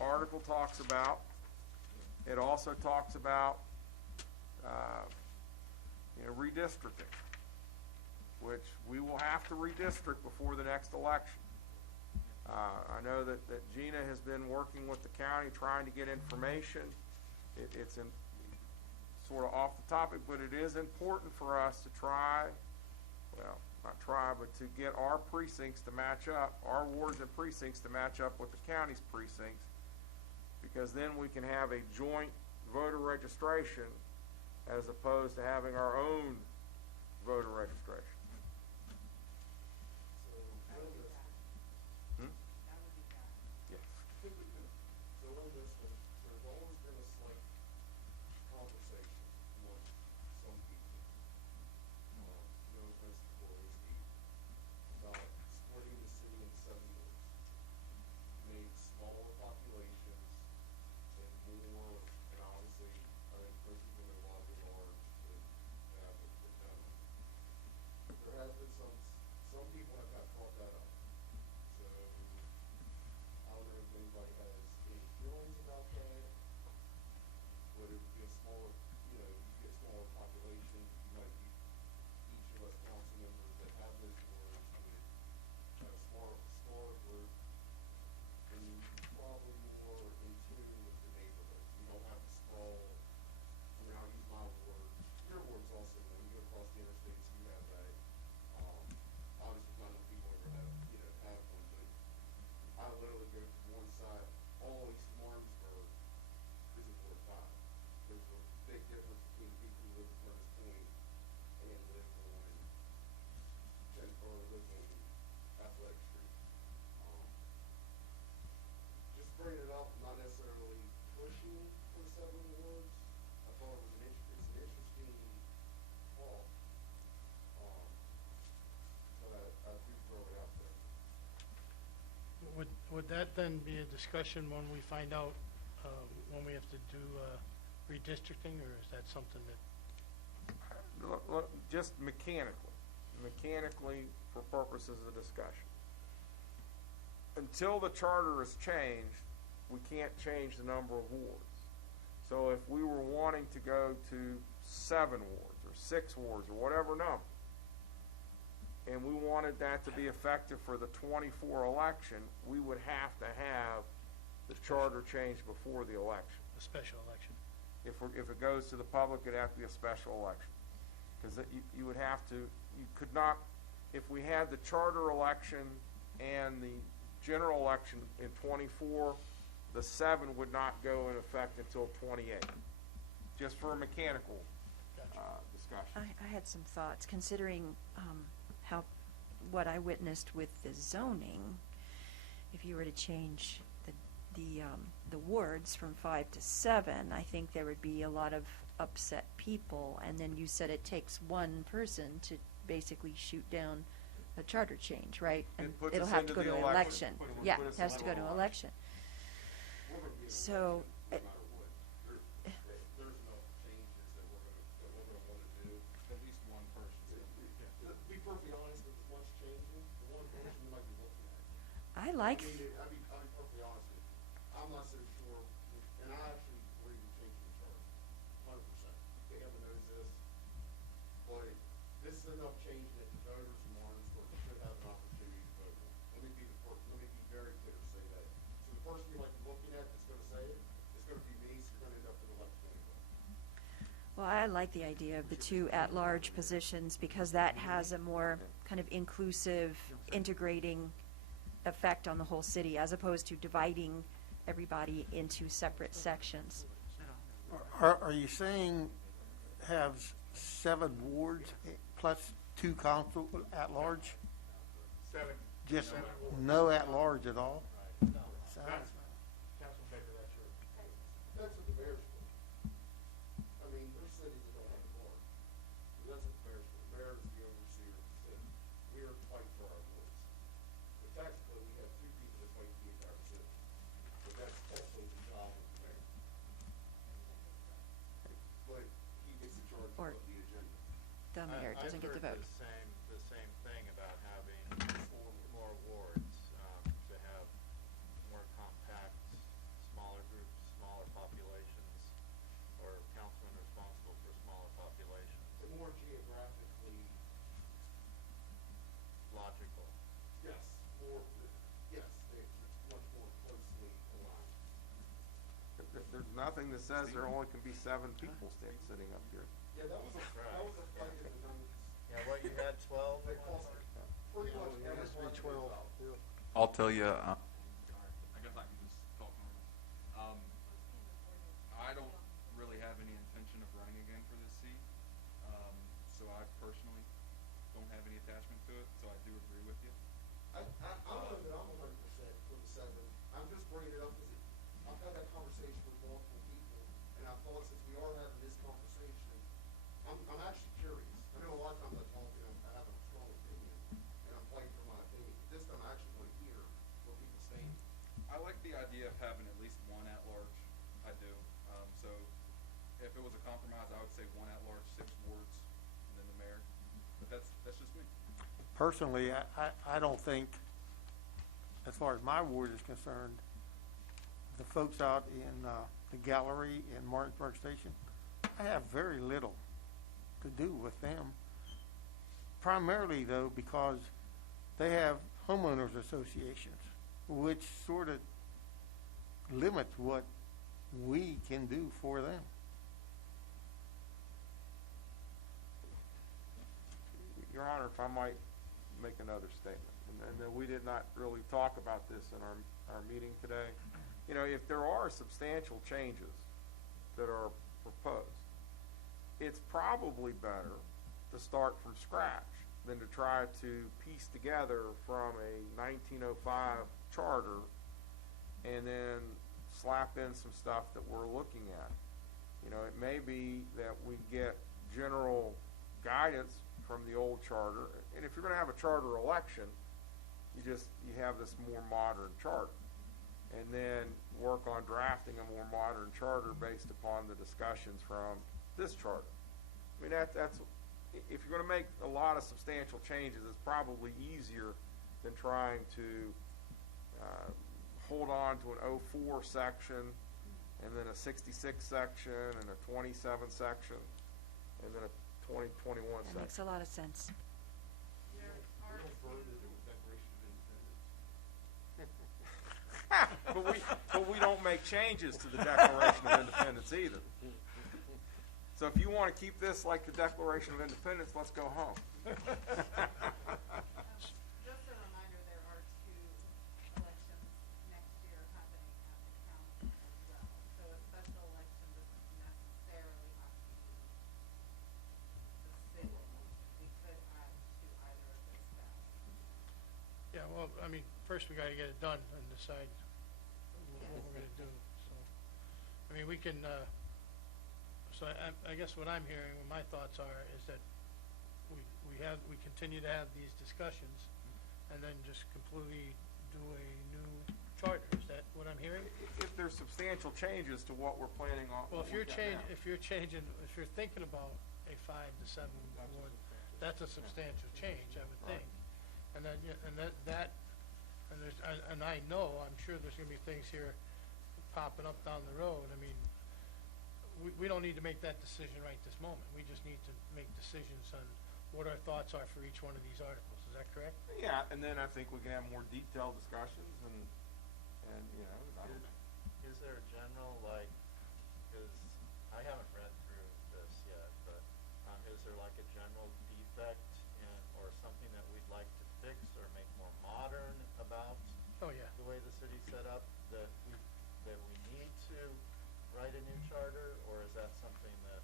article talks about. It also talks about redistricting, which we will have to redistrict before the next election. I know that Gina has been working with the county trying to get information. It's sort of off the topic, but it is important for us to to get our precincts to match up, our wards and precincts to match up with the county's precincts, because then we can have a joint voter registration as opposed to having our own voter registration. side, all East Martinsburg is in Ward 5. There's a big difference between people who live in Furnace Point and live on or live on Athletic Street. Just bringing it up, not necessarily pushing for the 7 wards. I thought it was it's an interesting thought. But I do throw it out there. Would that then be a discussion when we find out, when we have to do redistricting, or is that something that, Just mechanically for purposes of discussion. Until the charter is changed, we can't change the number of wards. So if we were wanting to go to 7 wards or 6 wards or whatever number, and we wanted that to be effective for the 24 election, we would have to have the charter changed before the election. a special election? If it goes to the public, it'd have to be a special election. Because you would have to, you could not, if we had the charter election and the general election in 24, the 7 would not go in effect until 28, just for a mechanical discussion. I had some thoughts, considering what I witnessed with the zoning. If you were to change the wards from 5 to 7, I think there would be a lot of upset people. And then you said it takes one person to basically shoot down a charter change, right? And It puts it'll us have to into go the to election. election. Would Yeah, put it us has into to go the to election. So, No matter what, there's enough changes that we're gonna want to do. At least one person. To be perfectly honest, with as much changing, the one person we might be looking at. I like, I'll be perfectly honest with you. I'm not so sure, and I actually believe in changing the charter, 100%. They haven't noticed this, but this is enough change that the voters in Martinsburg should have an opportunity to vote on. Let me be very clear to say that. So the person you might be looking at that's gonna say it, is gonna be me, so you're gonna end up in election anyway. well, I like the idea of the 2 at-large positions, because that has a more kind of inclusive, integrating effect on the whole city, as opposed to dividing everybody into separate sections. Are you saying have 7 wards plus 2 council at large? 7. Just no at large at all? No. Sounds- Councilman Baker, that's your. That's what the mayor's for. I mean, there's cities that don't have a board. But that's what the mayor's for. The mayor is the overseer of the city. We are fighting for our boards. But technically, we have 2 people that fight for the entire city. But that's also the job of the mayor. But he gets in charge Or- of the agenda. The mayor doesn't get the vote. I've heard the same thing about having more wards, to have more compact, smaller groups, smaller populations, or councilmen responsible for smaller populations. And more geographically, Logical. yes, they're much more closely aligned. There's nothing that says there only can be 7 people sitting up here. Yeah, that was a fight in the nineties. Yeah, what, you had 12? They cost pretty much everyone. I'll tell you, I guess I can just talk normal. I don't really have any intention of running again for this seat. So I personally don't have any attachment to it, so I do agree with you. I'm 100% for the 7. I'm just bringing it up because I've had that conversation with multiple people, and I thought since we are having this conversation, I'm actually curious. I know a lot of times I talk and I have a strong opinion, and I'm fighting for my opinion. This time I actually want to hear what people think. I like the idea of having at least one at-large. I do. So if it was a compromise, I would say 1 at-large, 6 wards, and then the mayor. But that's just me. Personally, I don't think, as far as my ward is concerned, the folks out in the gallery in Martinsburg Station, I have very little to do with them. Primarily, though, because they have homeowners associations, which sort of limits what we can do for them. Your Honor, if I might make another statement, and then we did not really talk about this in our meeting today. you know, if there are substantial changes that are proposed, it's probably better to start from scratch than to try to piece together from a 1905 charter and then slap in some stuff that we're looking at. You know, it may be that we get general guidance from the old charter, and if you're going to have a charter election, you have this more modern charter, and then work on drafting a more modern charter based upon the discussions from this charter. I mean, that's if you're going to make a lot of substantial changes, it's probably easier than trying to hold on to an 04 section, and then a 66 section, and a 27 section, and then a 2021 That section. makes a lot of sense. But we don't make changes to the Declaration of Independence either. So if you want to keep this like the Declaration of Independence, let's go home. Just a reminder, there are 2 elections next year happening at the county as well. So a special election doesn't necessarily have to be the city. We could add to either of those steps. Yeah, well, I mean, first we gotta get it done and decide what we're gonna do, so. I mean, we can, so I guess what I'm hearing, what my thoughts are, is that we continue to have these discussions and then just completely do a new charter. Is that what I'm hearing? If there's substantial changes to what we're planning on. Well, if you're changing, if you're thinking about a 5 to 7 ward, that's a substantial change, I would think. And then, and I know, I'm sure there's gonna be things here popping up down the road. I mean, we don't need to make that decision right this moment. We just need to make decisions on what our thoughts are for each one of these articles. Is that correct? yeah, and then I think we can have more detailed discussions and you know, I don't know. Is there a general, like, because I haven't read through this yet, but is there like a general defect or something that we'd like to fix or make more modern about Oh, yeah. the way the city's set up, that we need to write a new charter, or is that something that,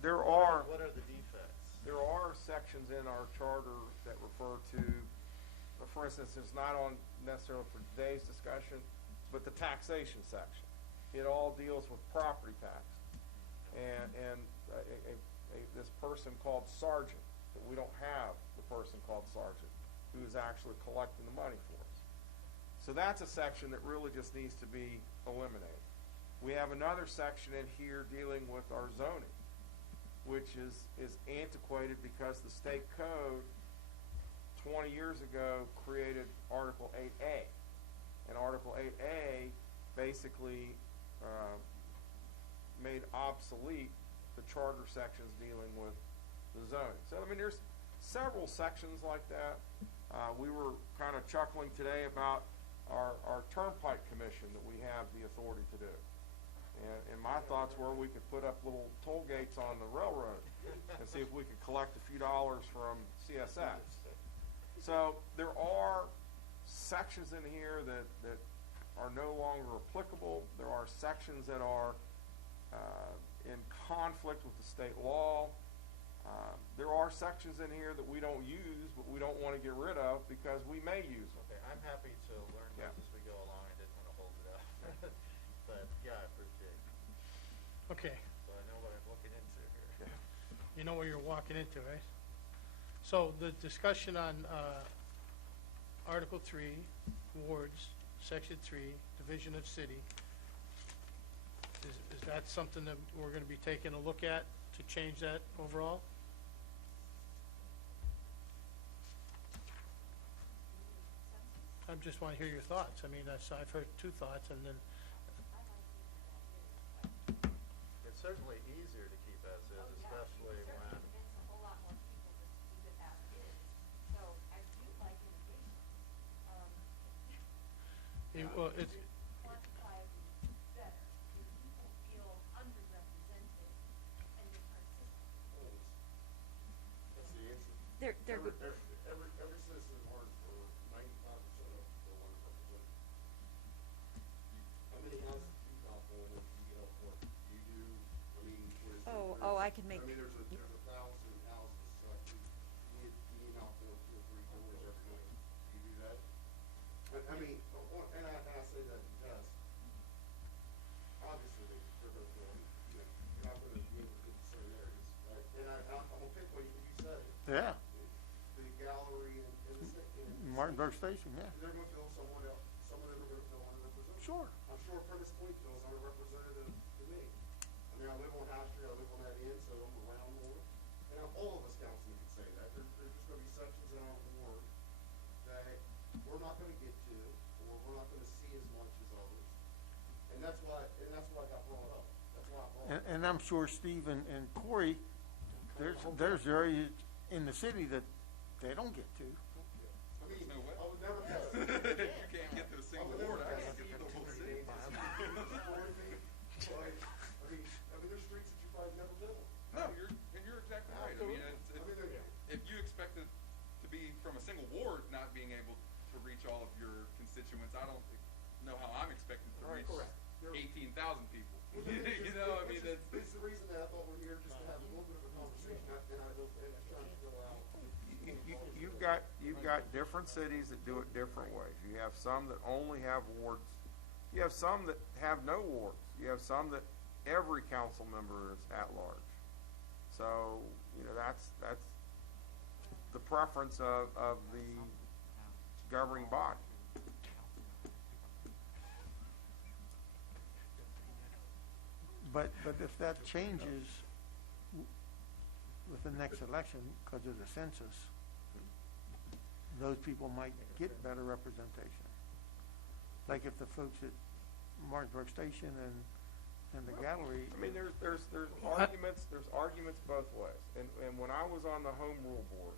There are. what are the defects? There are sections in our charter that refer to, for instance, it's not on necessarily for today's discussion, but the taxation section. It all deals with property tax. And this person called sergeant, but we don't have the person called sergeant who is actually collecting the money for us. So that's a section that really just needs to be eliminated. We have another section in here dealing with our zoning, which is antiquated because the state code 20 years ago created Article 8A. And Article 8A basically made obsolete the charter sections dealing with the zoning. So, I mean, there's several sections like that. We were kind of chuckling today about our Turnpike Commission that we have the authority to do. And my thoughts were we could put up little toll gates on the railroad and see if we could collect a few dollars from CSX. So there are sections in here that are no longer applicable. There are sections that are in conflict with the state law. There are sections in here that we don't use, but we don't want to get rid of because we may use them. Okay, I'm happy to learn Yeah. this as we go along. I didn't want to hold it up. But, yeah, I appreciate it. Okay. So I know what I'm looking into here. You know where you're walking into, right? So the discussion on Article 3, wards, Section 3, division of city, is that something that we're going to be taking a look at to change that overall? I just want to hear your thoughts. I mean, I've heard 2 thoughts, and then, It's certainly easier to keep as is, especially when, Convince a whole lot more people to keep it as is. So I do like innovation. well, it's, Quantifiably better if people feel underrepresented in different systems. That's the answer. They're Every citizen in Hartford, 95% of the one represented. is. I can make. I mean, there's a 1,000 houses, so I think you need out there 2 or 3 doors every night. Do you do that? But, I mean, and I say that because, obviously, they're gonna fill in, you know, you're not gonna be able to get certain areas, right? And I'm gonna pick what you said, Yeah, the gallery and the Martinburg Station, yeah. they're gonna fill someone else, some of them are gonna fill underrepresented. Sure. I'm sure Prentice Point feels underrepresented to me. I mean, I live on High Street, I live on that end, so I'm around more. And all of us councilmen can say that. There's just gonna be sections in our ward that we're not gonna get to, or we're not gonna see as much as others. And that's why I got brought up. That's why I brought it up. And I'm sure Steve and Corey, there's areas in the city that they don't get to. I mean, There's no way. I would never guess. You can't get to a single ward, I can't get to the whole city. I mean, there's streets that you probably never been on. No, you're exactly right. I mean, if you expect it to be from a single ward not being able to reach all of your constituents, I don't know how I'm expected to reach Correct. 18,000 people. You know, I mean, It's the reason that I thought we're here, just to have a little bit of a conversation, and I was trying to fill out. You've got different cities that do it different ways. You have some that only have wards. You have some that have no wards. You have some that every council member is at large. So, you know, that's the preference of the governing body. But if that changes with the next election because of the census, those people might get better representation. Like if the folks at Martinsburg Station and the gallery. I mean, there's arguments both ways. And when I was on the home rule board,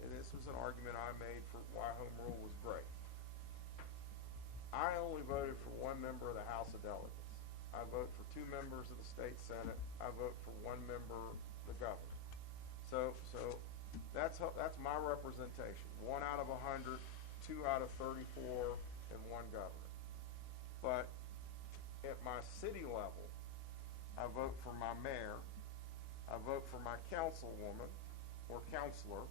and this was an argument I made for why home rule was great. I only voted for one member of the House of Delegates. I vote for 2 members of the state senate. I vote for 1 member, the governor. So that's my representation. 1 out of 100, 2 out of 34, and 1 governor. But at my city level, I vote for my mayor, I vote for my councilwoman or councilor,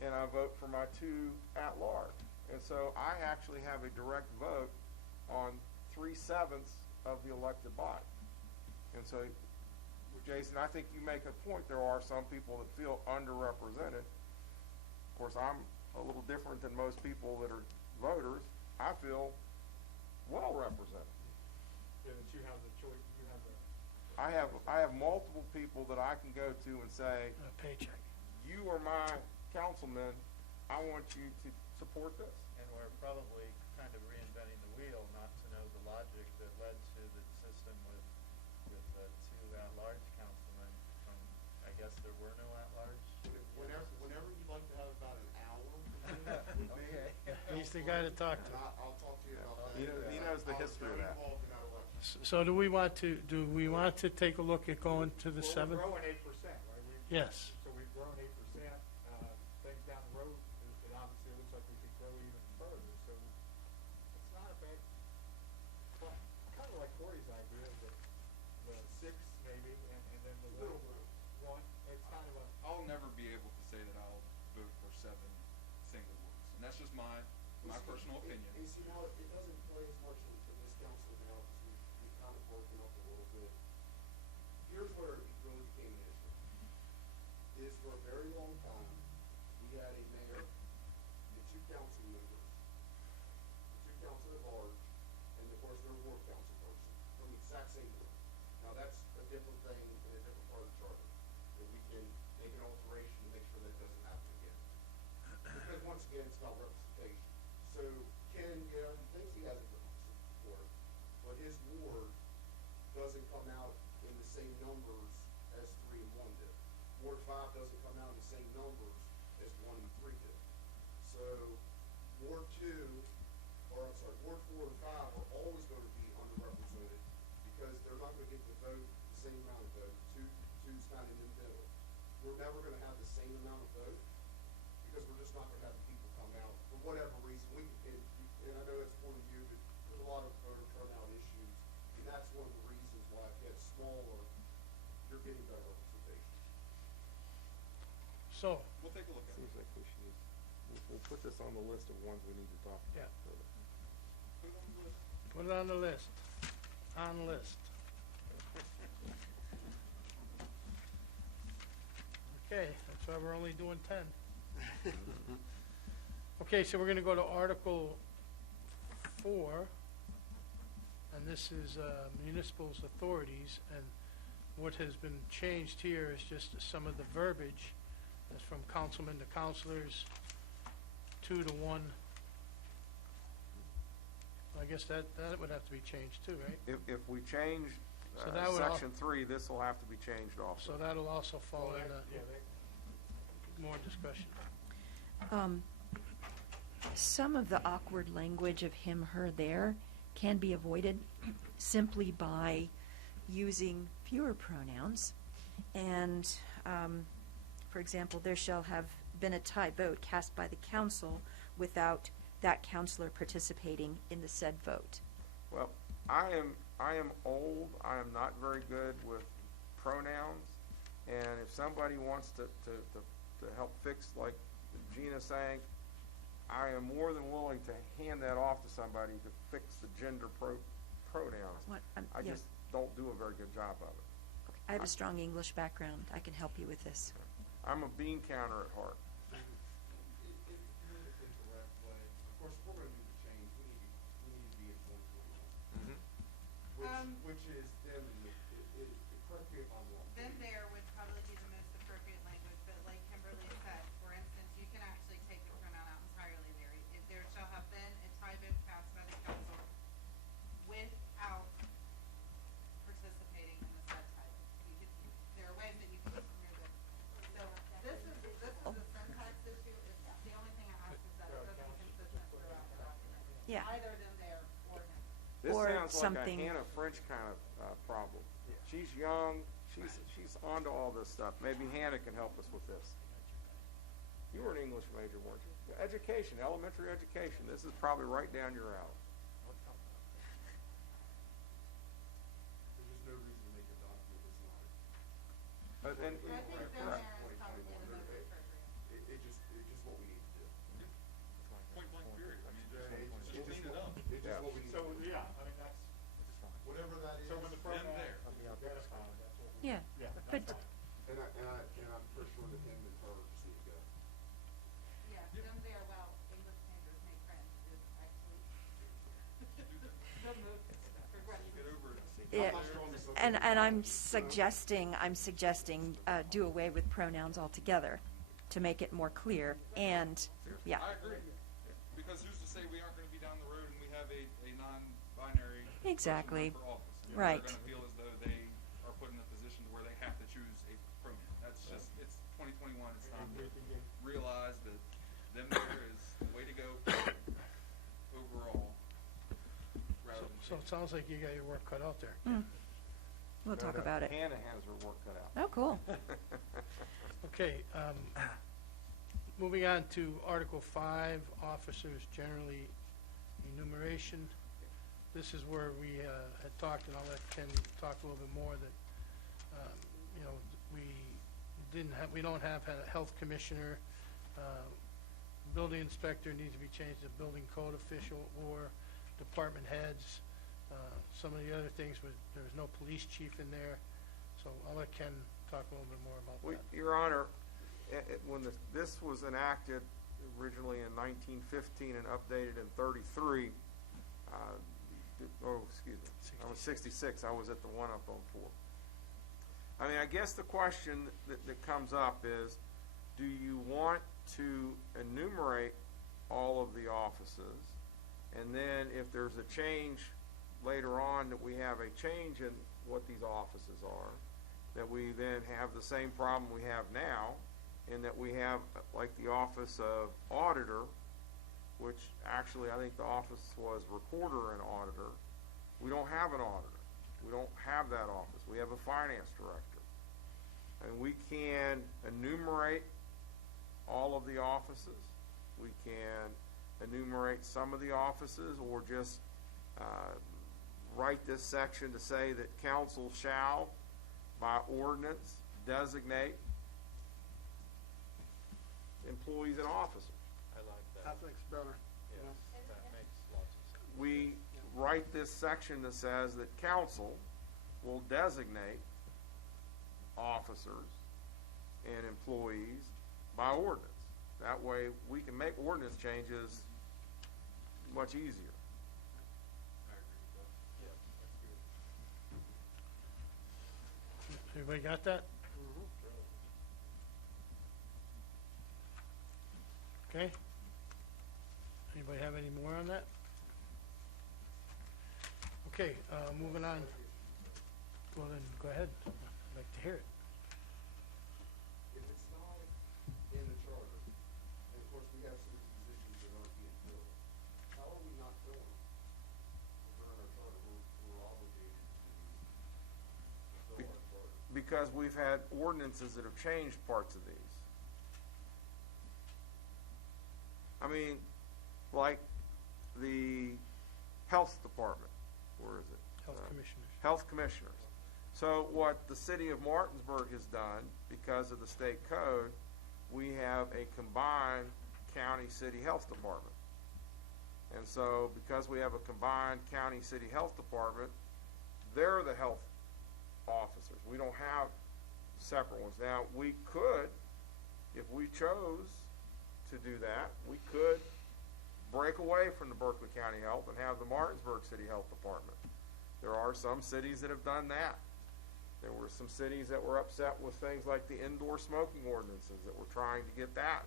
and I vote for my 2 at-large. And so I actually have a direct vote on 3/7 of the elected body. And so, Jason, I think you make a point. There are some people that feel underrepresented. Of course, I'm a little different than most people that are voters. I feel well represented. Yeah, that you have the choice, you have the. I have multiple people that I can go to and say, A paycheck. you are my councilman, I want you to support this. And we're probably kind of reinventing the wheel, not to know the logic that led to the system with the 2 at-large councilmen from, I guess there were no at-large. Whenever you'd like to have about an hour. Okay. He's the guy to talk to. And I'll talk to you about that. He knows the history of that. I was very involved in that election. So do we want to take a look at going to the 7th? We're growing 8%, right? Yes. So we've grown 8%, things down the road, it obviously looks like we could grow even further, so it's not a bad, well, kind of like Corey's idea, the 6 maybe, and then the little one, it's kind of a. I'll never be able to say that I'll vote for 7 single wards. And that's just my personal opinion. And see, now, it doesn't play as much into this council now, because we've kind of broken up a little bit. Here's where it really became an issue. Is for a very long time, we had a mayor and 2 council members, 2 council at large, and of course their ward council person, from the exact same ward. Now, that's a different thing in a different part of the charter, that we can make an alteration to make sure that doesn't happen again. Because once again, it's about representation. So Ken, yeah, he thinks he has a good support, but his ward doesn't come out in the same numbers as 3 and 1 did. Ward 5 doesn't come out in the same numbers as 1 and 3 did. So Ward 4 and 5 are always going to be underrepresented because they're not going to get the vote, the same amount of vote. Two's kind of in the middle. We're never going to have the same amount of vote because we're just not going to have the people come out for whatever reason. And I know that's one of you, but there's a lot of voter turnout issues, and that's one of the reasons why if you had smaller you're getting better representation. So, We'll take a look at it. Seems like we should just, we'll put this on the list of ones we need to talk about. Yeah. further. Put it on the list. put it on the list. On the list. Okay, that's why we're only doing 10. Okay, so we're gonna go to Article 4, and this is municipals authorities, and what has been changed here is just some of the verbiage. That's from councilman to councilors, 2 to 1. I guess that would have to be changed too, right? If we change, So that would al- section 3, this will have to be changed also. So that'll also fall in more discussion. Some of the awkward language of him, her, there can be avoided simply by using fewer pronouns. And, for example, there shall have been a tie vote cast by the council without that counselor participating in the said vote. Well, I am old, I am not very good with pronouns, and if somebody wants to help fix, like Gina's saying, I am more than willing to hand that off to somebody to fix the gender pronouns. What, I yeah. just don't do a very good job of it. I have a strong English background. I can help you with this. I'm a bean counter at heart. If you're doing it the correct way, of course, if we're gonna do the change, we need to be in 2021. Which is then, correct me if I'm wrong. Then there would probably be the most appropriate language, but like Kimberly said, for instance, you can actually take the pronoun out entirely there. If there shall have been a tie vote cast by the council without participating in the said tie vote. There are ways that you can just remove it. So this is a syntax issue. The only thing I ask is that it doesn't be consistent throughout the document. Yeah. Either than there or him. This Or sounds like something- a Hannah French kind of problem. She's young, she's onto all this stuff. Maybe Hannah can help us with this. You were an English major, weren't you? Education, elementary education, this is probably right down your alley. There's just no reason to make a document that's not. And, I think then correct. there is probably the most appropriate. It's just what we need to do. Point blank period. I mean, It's just clean it up. It's Yeah. just what we need. So, yeah, I mean, that's, Whatever that is. so when the Then program. there. That's fine, that's what we, Yeah. yeah, But that's fine. And I'm pretty sure that him and her see it go. Yeah, them there, well, English majors make friends is actually. The most progressive. Get over it. Yeah, and I'm suggesting, do away with pronouns altogether to make it more clear, and, yeah, I agree. Because who's to say we aren't gonna be down the road and we have a non-binary person Exactly. run for office? And Right. They're gonna feel as though they are put in a position to where they have to choose a pronoun. That's just, it's 2021, it's time to realize that them there is the way to go overall, rather than. So it sounds like you got your work cut out there. we'll talk about it. Hannah has her work cut out. Oh, cool. Okay, moving on to Article 5, officers generally enumeration. This is where we had talked, and I'll let Ken talk a little bit more, that, you know, we don't have a health commissioner. Building inspector needs to be changed to building code official or department heads. Some of the other things, there's no police chief in there, so I'll let Ken talk a little bit more about Well, that. Your Honor, when this was enacted originally in 1915 and updated in 33, excuse me, I was 66, I was at the one up on 4. I mean, I guess the question that comes up is, do you want to enumerate all of the offices, and then if there's a change later on, that we have a change in what these offices are, that we then have the same problem we have now, in that we have, like, the office of auditor, which actually I think the office was recorder and auditor. We don't have an auditor. We don't have that office. We have a finance director. And we can enumerate all of the offices. We can enumerate some of the offices, or just write this section to say that council shall by ordinance, designate employees and officers. I like I that. think it's better. Yes, that makes lots of sense. We write this section that says that council will designate officers and employees by ordinance. That way, we can make ordinance changes much easier. I agree with that. Yeah, that's good. Everybody got that? Okay. Anybody have any more on that? Okay, moving on. Well then, go ahead. I'd like to hear it. If it's not in the charter, and of course we have some positions that aren't being filled, how are we not filling them? If they're in our charter, we're obligated to fill our charter. Because we've had ordinances that have changed parts of these. I mean, like the health department, where is it? Health commissioners. Health commissioners. So what the city of Martinsburg has done, because of the state code, we have a combined county-city health department. And so because we have a combined county-city health department, they're the health officers. We don't have separate ones. Now, we could, if we chose to do that, we could break away from the Berkeley County Health and have the Martinsburg City Health Department. There are some cities that have done that. There were some cities that were upset with things like the indoor smoking ordinances that were trying to get that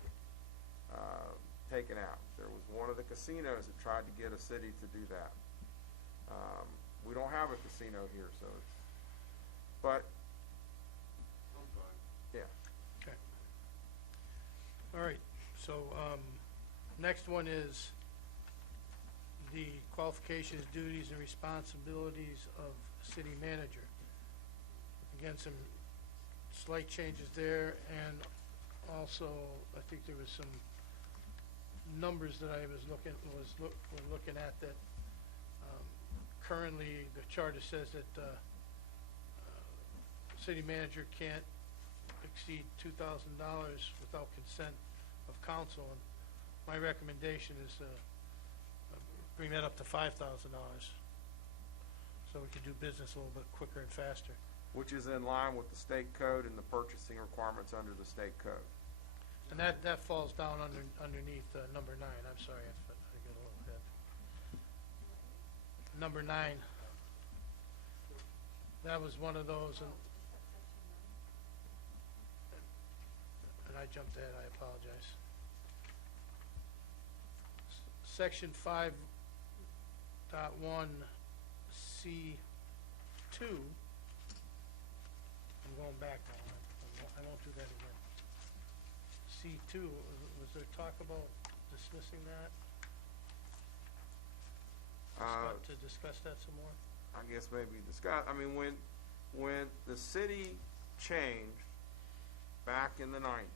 taken out. There was one of the casinos that tried to get a city to do that. We don't have a casino here, so it's, but, I'm fine. yeah. Okay. All right, so, next one is the qualifications, duties, and responsibilities of city manager. Again, some slight changes there, and also, I think there was some numbers that I was looking, we're looking at that, currently, the charter says that, city manager can't exceed $2,000 without consent of council, and my recommendation is bring that up to $5,000, so we can do business a little bit quicker and faster. Which is in line with the state code and the purchasing requirements under the state code. And that falls down underneath number 9. I'm sorry, I got a little ahead. Number 9. That was one of those, and I jumped ahead. I apologize. Section 5.1 C2. I'm going back now. I won't do that again. C2, was there talk about dismissing that? To discuss that some more? I guess maybe discuss, I mean, when the city changed back in the 90s,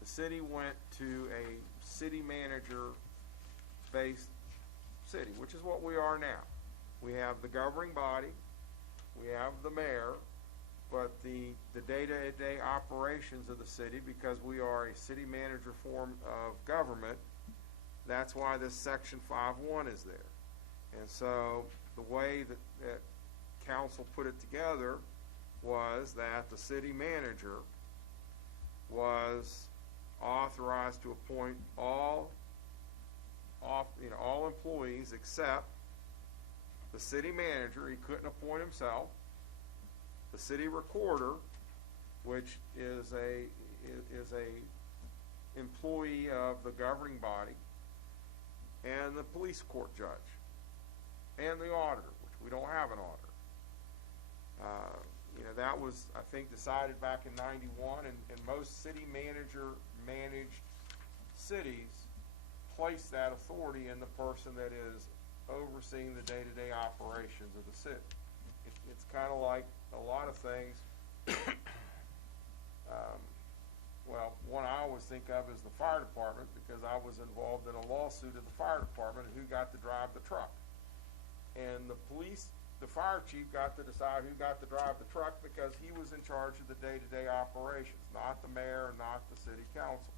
the city went to a city manager-based city, which is what we are now. We have the governing body, we have the mayor, but the day-to-day operations of the city, because we are a city manager form of government, that's why this section 5.1 is there. And so the way that council put it together was that the city manager was authorized to appoint all employees except the city manager. He couldn't appoint himself. The city recorder, which is a employee of the governing body, and the police court judge, and the auditor, which we don't have an auditor. That was, I think, decided back in '91, and most city manager-managed cities place that authority in the person that is overseeing the day-to-day operations of the city. It's kind of like a lot of things. Well, one I always think of is the fire department, because I was involved in a lawsuit of the fire department who got to drive the truck. And the police the fire chief got to decide who got to drive the truck because he was in charge of the day-to-day operations, not the mayor, not the city council.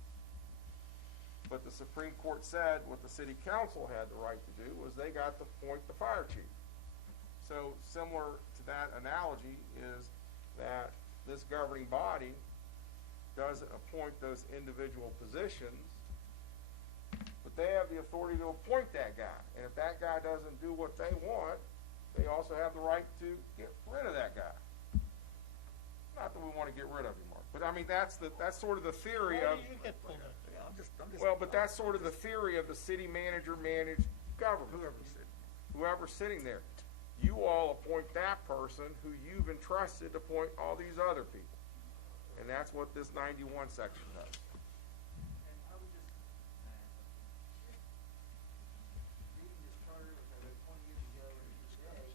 But the Supreme Court said what the city council had the right to do was they got to appoint the fire chief. So similar to that analogy is that this governing body doesn't appoint those individual positions, but they have the authority to appoint that guy. And if that guy doesn't do what they want, they also have the right to get rid of that guy. Not that we want to get rid of him, Mark, but I mean, that's sort of the theory Why of, do you get pulled up? Yeah, I'm just. well, but that's sort of the theory of the city manager managed government. Whoever's sitting there. You all appoint that person who you've entrusted to appoint all these other people. And that's what this 91 section does. And I would just, reading this charter, which I wrote 20 years ago, and today,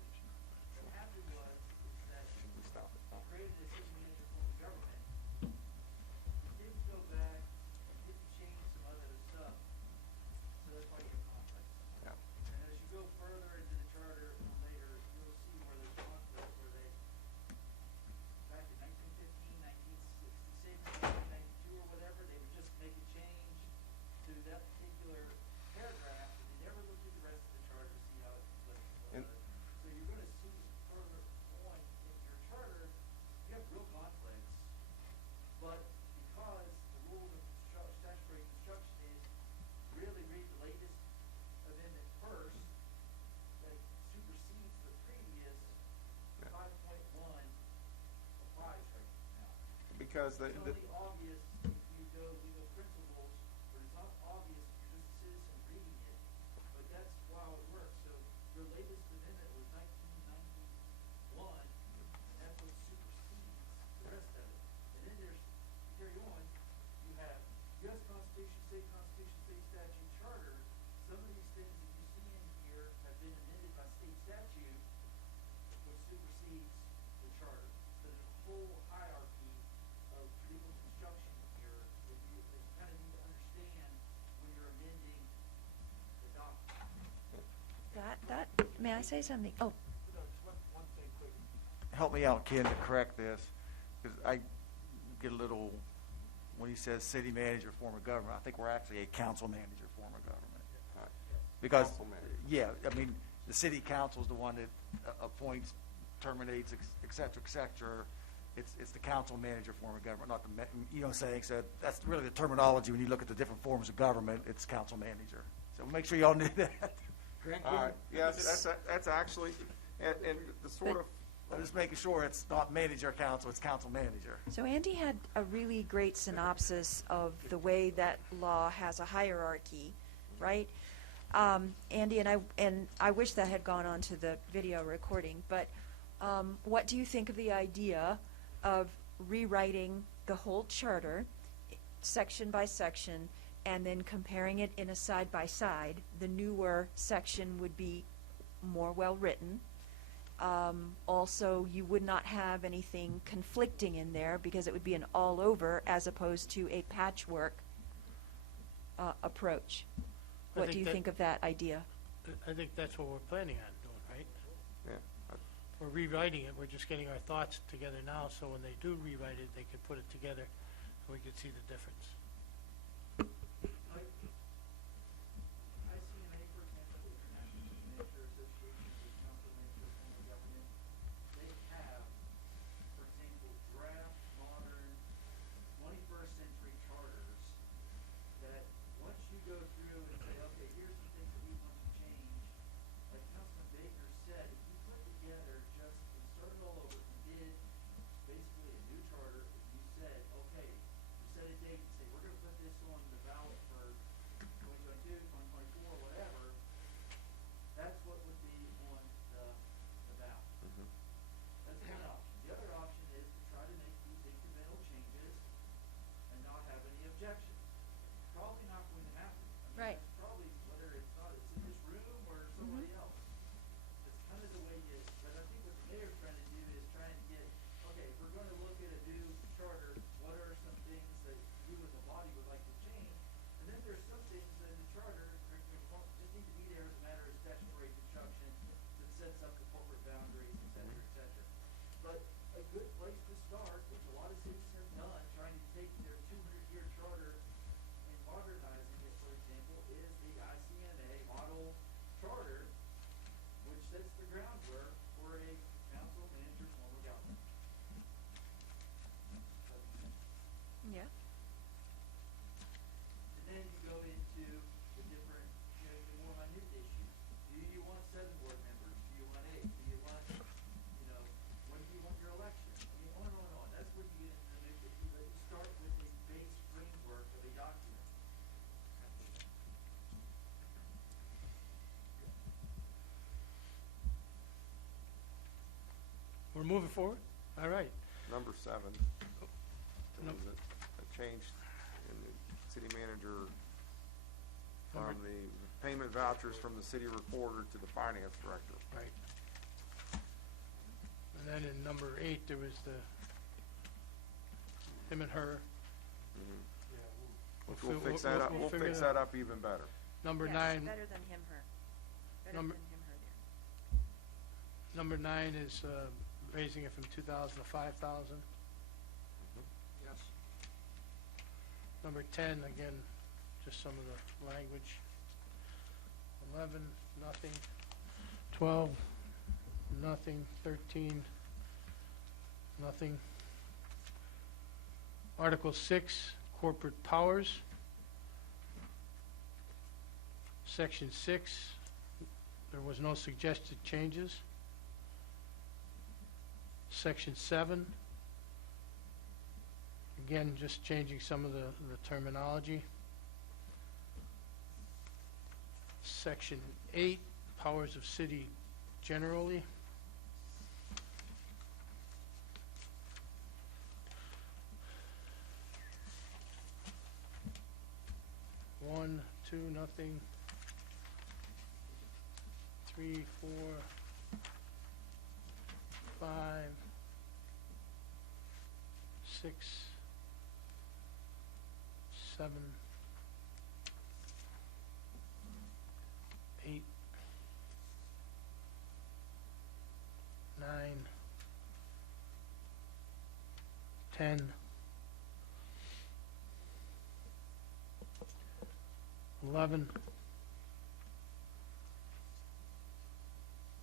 what happened was, is that Stop it. created a city manager form of government. It didn't go back, it didn't change some other stuff, so that's why you have conflicts. Yeah. And as you go further into the charter later, you'll see where there's conflicts, where they, back in 1915, 1966, 1992 or whatever, they would just make a change to that particular paragraph, but they never looked at the rest of the charter to see how it conflicts with one And- another. So you're gonna see further on in your charter, you have real conflicts, but because the rules of statutory construction is really read the latest amendment first, that supersedes the previous 5.1 applies right now. Because It's only obvious if you go legal principles, but it's not obvious if you're just a citizen reading it. But that's how it works. So your latest amendment was 1991, and that's what supersedes the rest of it. And then there's, carry on, you have U.S. Constitution, state statute, charter. Some of these things that you see in here have been amended by state statute, which supersedes the charter. So there's a whole hierarchy of legal construction here that you kind of need to understand when you're amending the document. May I say something? Oh, Just one thing quick. Help me out, Ken, to correct this, because I get a little, when he says city manager form of government, I think we're actually a council manager form of government. Because, Council manager. yeah, I mean, the city council is the one that appoints, terminates, et cetera. It's the council manager form of government, not the, you know what I'm saying? So that's really the terminology when you look at the different forms of government, it's council manager. So make sure y'all knew that. All right, yes, that's actually, and the sort of, I'm just making sure it's not manager council, it's council manager. so Andy had a really great synopsis of the way that law has a hierarchy, right? Andy, and I wish that had gone on to the video recording, but what do you think of the idea of rewriting the whole charter, section by section, and then comparing it in a side-by-side? The newer section would be more well-written. Also, you would not have anything conflicting in there because it would be an all-over as opposed to a patchwork approach. I What think do you that- think of that idea? I think that's what we're planning on doing, right? yeah, We're rewriting it, we're just getting our thoughts together now, so when they do rewrite it, they can put it together, and we can see the difference. ICMA, for example, International City Manager Association, the council manager form of government, they have, for example, draft, modern, 21st century charters that once you go through and say, okay, here's some things that we want to change, like Councilman Baker said, if you put together just and started all over and did basically a new charter, if you said, okay, you set a date and say, we're gonna put this on the ballot for 2022, 2024, whatever, that's what would be on the ballot. That's one option. The other option is to try to make these incremental changes and not have any objections. Probably not going to happen. I mean, Right. that's probably, whether it's not, it's in this room or somebody else. It's kind of the way you, but I think what the mayor's trying to do is trying to get, okay, if we're gonna look at a new charter, what are some things that you as a body would like to change? And then there's some things that in the charter, just need to be there as a matter of statutory construction that sets up the corporate boundaries, et cetera, et cetera. But a good place to start, which a lot of cities have done, trying to take their 200-year charter and modernizing it, for example, is the ICMA model charter, which sets the groundwork for a council manager form of government. Yeah. And then you go into the different, the more minute issues. Do you want 7 board members? Do you want 8? Do you want, when do you want your election? I mean, on and on and on. That's where you get into the mix. But you start with a base framework of a document. We're moving forward? All right. Number 7, there Num- was a change in the city manager Number- from the payment vouchers from the city recorder to the finance director. Right. And then in number 8, there was the him and her. Which we'll fix that up, we'll figure fix that- that up even better. Number Yes, 9, better than him, her. Better Number- than him, her there. number 9 is raising it from 2,000 to 5,000. Yes. Number 10, again, just some of the language. 11, nothing. 12, nothing. 13, nothing. Article 6, corporate powers. Section 6, there was no suggested changes. Section 7, again, just changing some of the terminology. Section 8, powers of city generally. One, 2, nothing. 3, 4, 5, 6, 7, 8, 9, 10, 11,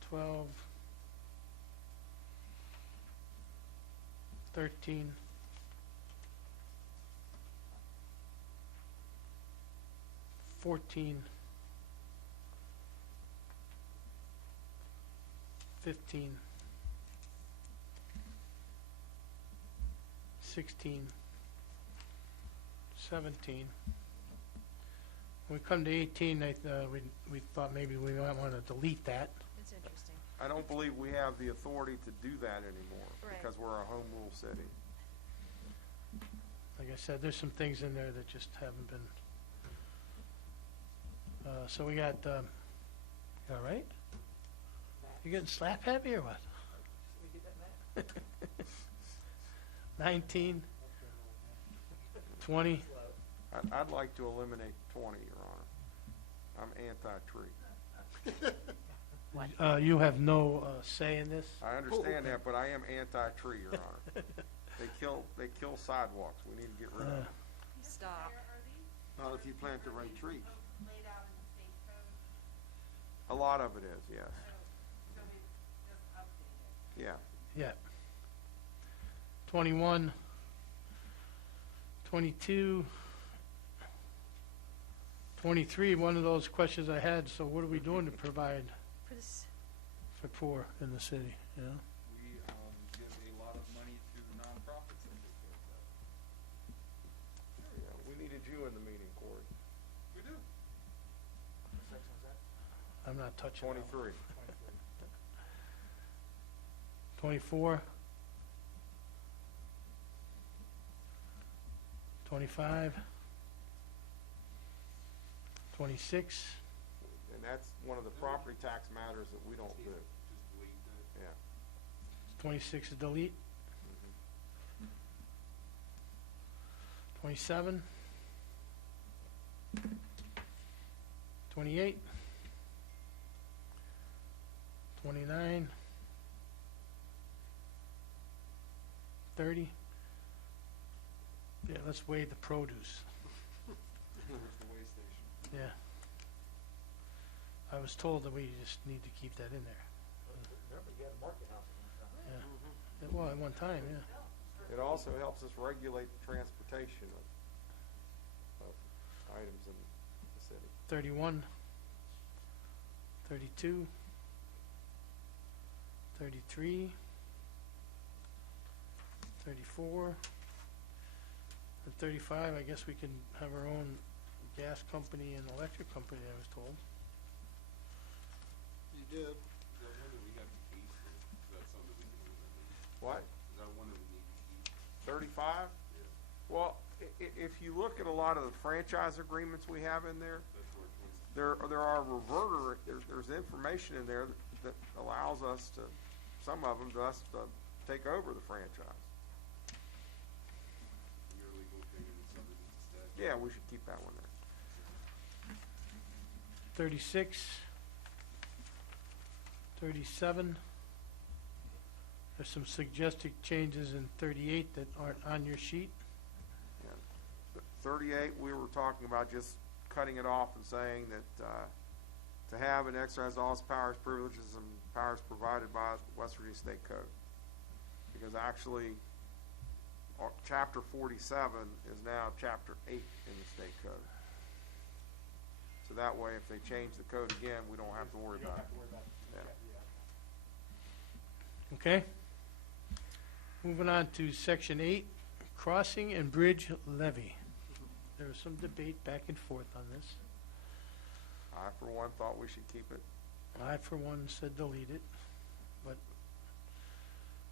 12, 13, 14, 15, 16, 17. When we come to 18, we thought maybe we might want to delete that. It's interesting. I don't believe we have the authority to do that anymore, Right. because we're a home rule city. Like I said, there's some things in there that just haven't been. So we got, you all right? You getting slap happy or what? 19, 20, I'd like to eliminate 20, Your Honor. I'm anti-tree. you have no say in this? I understand that, but I am anti-tree, Your Honor. They kill sidewalks. We need to get rid of them. Stop. Are these Not if you plant the right trees. laid out in the state code? A lot of it is, yes. So we just updated. Yeah. Yeah. 21, 22, 23, one of those questions I had, so what are we doing to provide For this, for poor in the city, you know? We give a lot of money to nonprofits that take care of that. Yeah, we needed you in the meeting, Corey. We do. I'm not touching that one. 23. 24, 25, 26, And that's one of the property tax matters that we don't do. Yeah. 26 is delete. 27, 28, 29, 30. Yeah, let's weigh the produce. Where's the way station? Yeah. I was told that we just need to keep that in there. Remember, you had a market house at one time. Yeah. Well, at one time, yeah. It also helps us regulate the transportation of items in the city. 31, 32, 33, 34, and 35. I guess we can have our own gas company and electric company, I was told. You did. Is that one that we have to keep, or is that something we can eliminate? What? Is that one that we need to keep? 35? Well, if you look at a lot of the franchise agreements we have in there, That's where it comes. there are reverter, there's information in there that allows us to, some of them, to us to take over the franchise. Your legal opinion is something that's a statute. Yeah, we should keep that one there. 36, 37. There's some suggested changes in 38 that aren't on your sheet. Yeah. 38, we were talking about just cutting it off and saying that to have and exercise all its powers, privileges, and powers provided by West Virginia State Code. Because actually, Chapter 47 is now Chapter 8 in the state code. So that way, if they change the code again, we don't have to worry about it. Yeah. Okay? Moving on to section 8, crossing and bridge levy. There was some debate back and forth on this. I, for one, thought we should keep it. I, for one, said delete it, but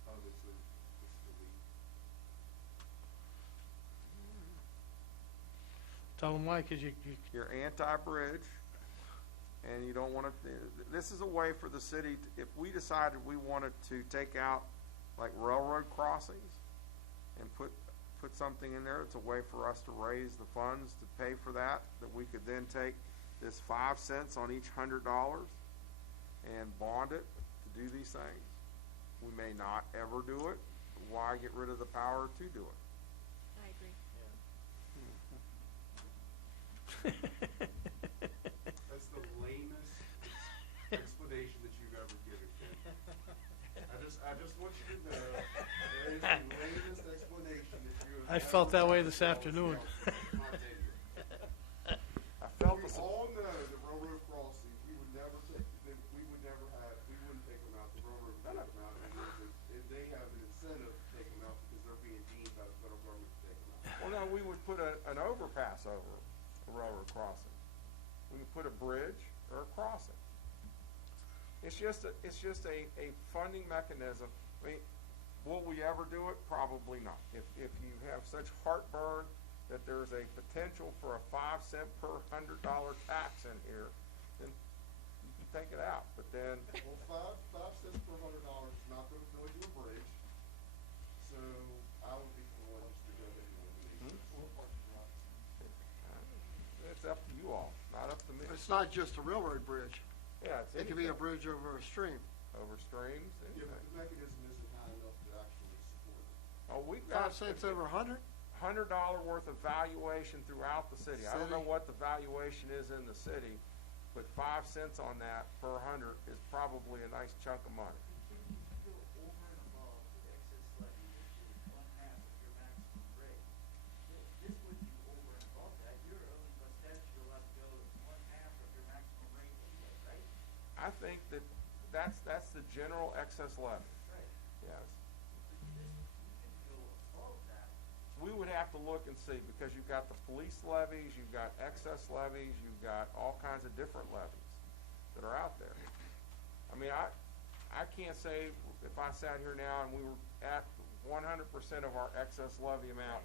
Obviously, it's delete. tell them why, because you You're anti-bridge, and you don't want to, this is a way for the city, if we decided we wanted to take out, like, railroad crossings, and put something in there, it's a way for us to raise the funds to pay for that we could then take this 5 cents on each $100 and bond it to do these things. We may not ever do it. Why get rid of the power to do it? I agree. That's the lamest explanation that you've ever given, Ken. I just want you to know, that is the lamest explanation that you have I felt that way ever this given. afternoon. I felt We the all know the railroad crossing, we would never take them out, the railroad would take them out, and they have an incentive to take them out because they're being deemed by the federal government to take them out. Well, no, we would put an overpass over a railroad crossing. We could put a bridge or a crossing. It's just a funding mechanism. I mean, will we ever do it? Probably not. If you have such heartburn that there's a potential for a 5 cent per $100 tax in here, then you can take it out. But then, Well, 5 cents per $100 is not going to build you a bridge, so I would be for one just to go ahead and eliminate it. it's up to you all, not up to me. It's not just a railroad bridge. Yeah, it's It could be a anything. bridge over a stream. Over streams, Yeah, but anything. the mechanism isn't high enough to actually support it. Oh, we've got 5 cents over 100? $100 worth of valuation throughout the city. I don't know City? what the valuation is in the city, but 5 cents on that per 100 is probably a nice chunk of money. I think that's the general excess levy. Yes. We would have to look and see, because you've got the police levies, you've got excess levies, you've got all kinds of different levies that are out there. I mean, I can't say if I sat here now and we were at 100% of our excess levy amount,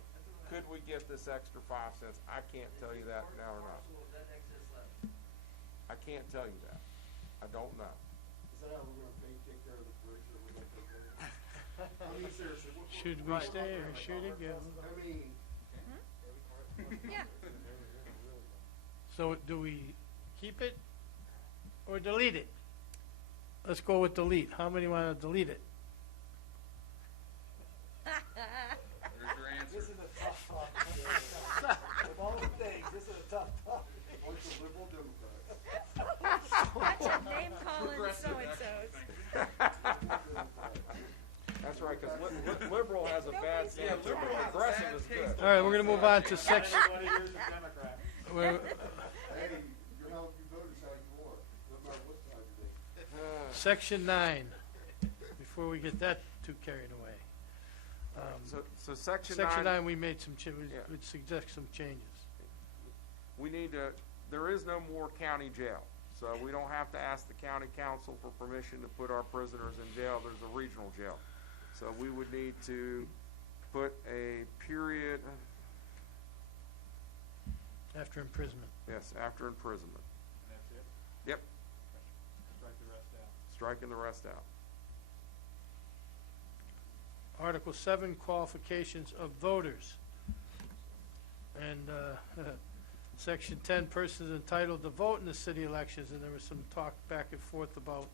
could we get this extra 5 cents? I can't tell you that now or not. I can't tell you that. I don't know. Is that how we're gonna take care of the bridge, or we're gonna take care of it? I mean, seriously. should we stay or should it go? I mean, Yeah. So do we keep it or delete it? let's go with delete. How many want to delete it? There's your answer. This is a tough topic. Of all the things, this is a tough topic. Bunch of liberal Democrats. Watch him name calling so-and-sos. That's right, because liberal has a bad name, but progressive is good. All right, we're going to move on to section. we're- Hey, you're how you vote is how you want, no matter what side you're on. Section 9, before we get that too carried away. So section Section 9, 9, we made some, Yeah. we'd suggest some changes. we need to, there is no more county jail. So we don't have to ask the county council for permission to put our prisoners in jail. There's a regional jail. So we would need to put a period, After imprisonment. yes, after imprisonment. And that's it? Yep, Strike the rest out. striking the rest out. Article 7, qualifications of voters. And Section 10, persons entitled to vote in the city elections, and there was some talk back and forth about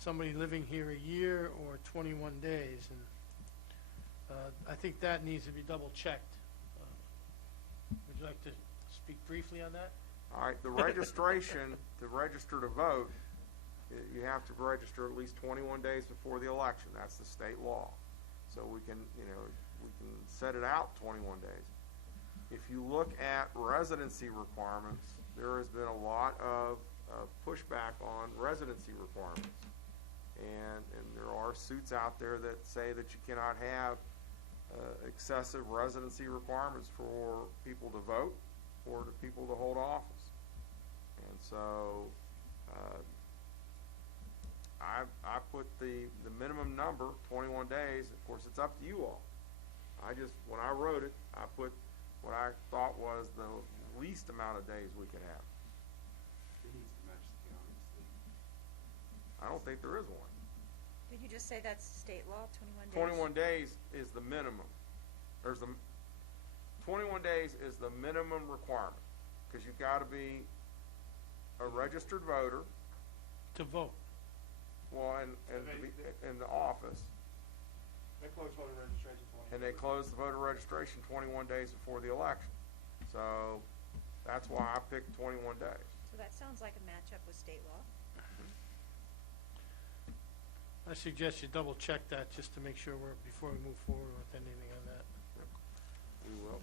somebody living here a year or 21 days, and I think that needs to be double-checked. Would you like to speak briefly on that? All right, the registration, to register to vote, you have to register at least 21 days before the election. That's the state law. So we can, we can set it out 21 days. If you look at residency requirements, there has been a lot of pushback on residency requirements. And there are suits out there that say that you cannot have excessive residency requirements for people to vote or to people to hold office. And so I put the minimum number, 21 days. Of course, it's up to you all. When I wrote it, I put what I thought was the least amount of days we could have. It needs to match the county's. I don't think there is one. Did you just say that's state law, 21 days? 21 days is the minimum. 21 days is the minimum requirement, because you've got to be a registered voter, To vote. well, and to be in the office, They close voter registration 20. and they close the voter registration 21 days before the election. So that's why I picked 21 days. So that sounds like a matchup with state law. I suggest you double-check that just to make sure before we move forward with anything on that. We will.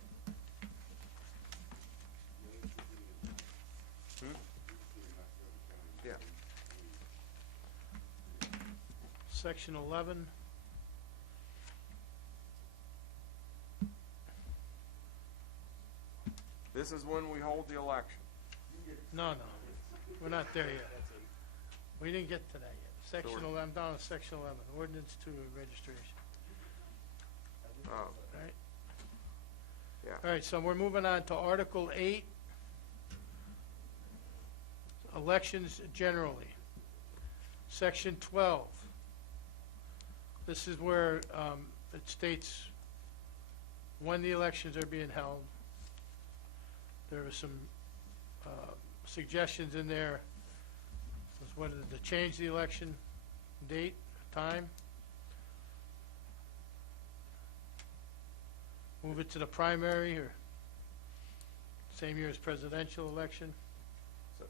Yeah. Section 11. This is when we hold the election. No, we're not there yet. We didn't get to that yet. Section we're- 11, down to section 11, ordinance to registration. Oh, All right? yeah. All right, so we're moving on to Article 8, elections generally. Section 12. This is where it states when the elections are being held. There are some suggestions in there as whether to change the election date, time. Move it to the primary or same year as presidential election. So,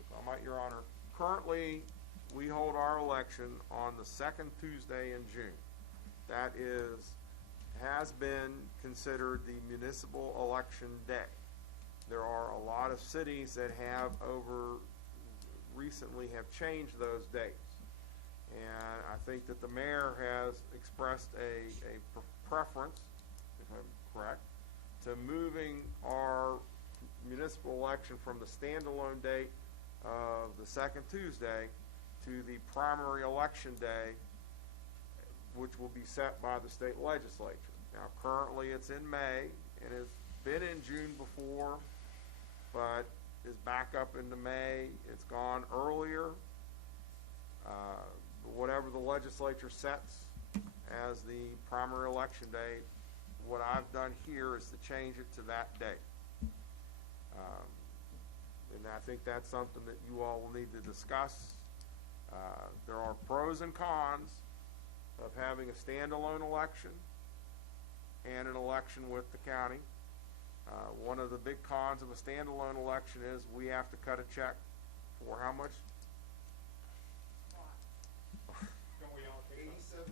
if I might, Your Honor, currently, we hold our election on the second Tuesday in June. That has been considered the municipal election day. There are a lot of cities that recently have changed those dates. And I think that the mayor has expressed a preference, if I'm correct, to moving our municipal election from the standalone date of the second Tuesday to the primary election day, which will be set by the state legislature. Now, currently, it's in May, and has been in June before, but is back up into May. It's gone earlier. Whatever the legislature sets as the primary election day, what I've done here is to change it to that date. And I think that's something that you all will need to discuss. There are pros and cons of having a standalone election and an election with the county. One of the big cons of a standalone election is we have to cut a check for how much? Don't we allocate some? $87,000.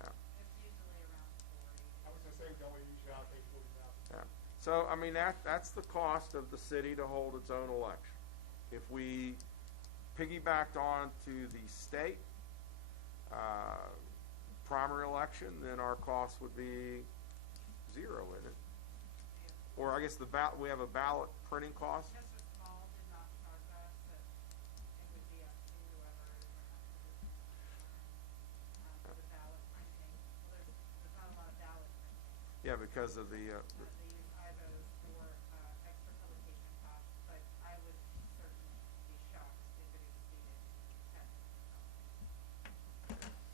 Yeah. It's usually around 40. I was gonna say, don't we usually allocate 40,000? Yeah. So, I mean, that's the cost of the city to hold its own election. If we piggybacked on to the state primary election, then our cost would be zero in it. Or I guess we have a ballot printing cost. Mr. Small did not charge us, that it would be up to whoever is for the ballot printing. Well, there's not a lot of ballot printing. Yeah, because of They use IVOs for extra publication costs, but I would certainly be shocked if it exceeded $10,000.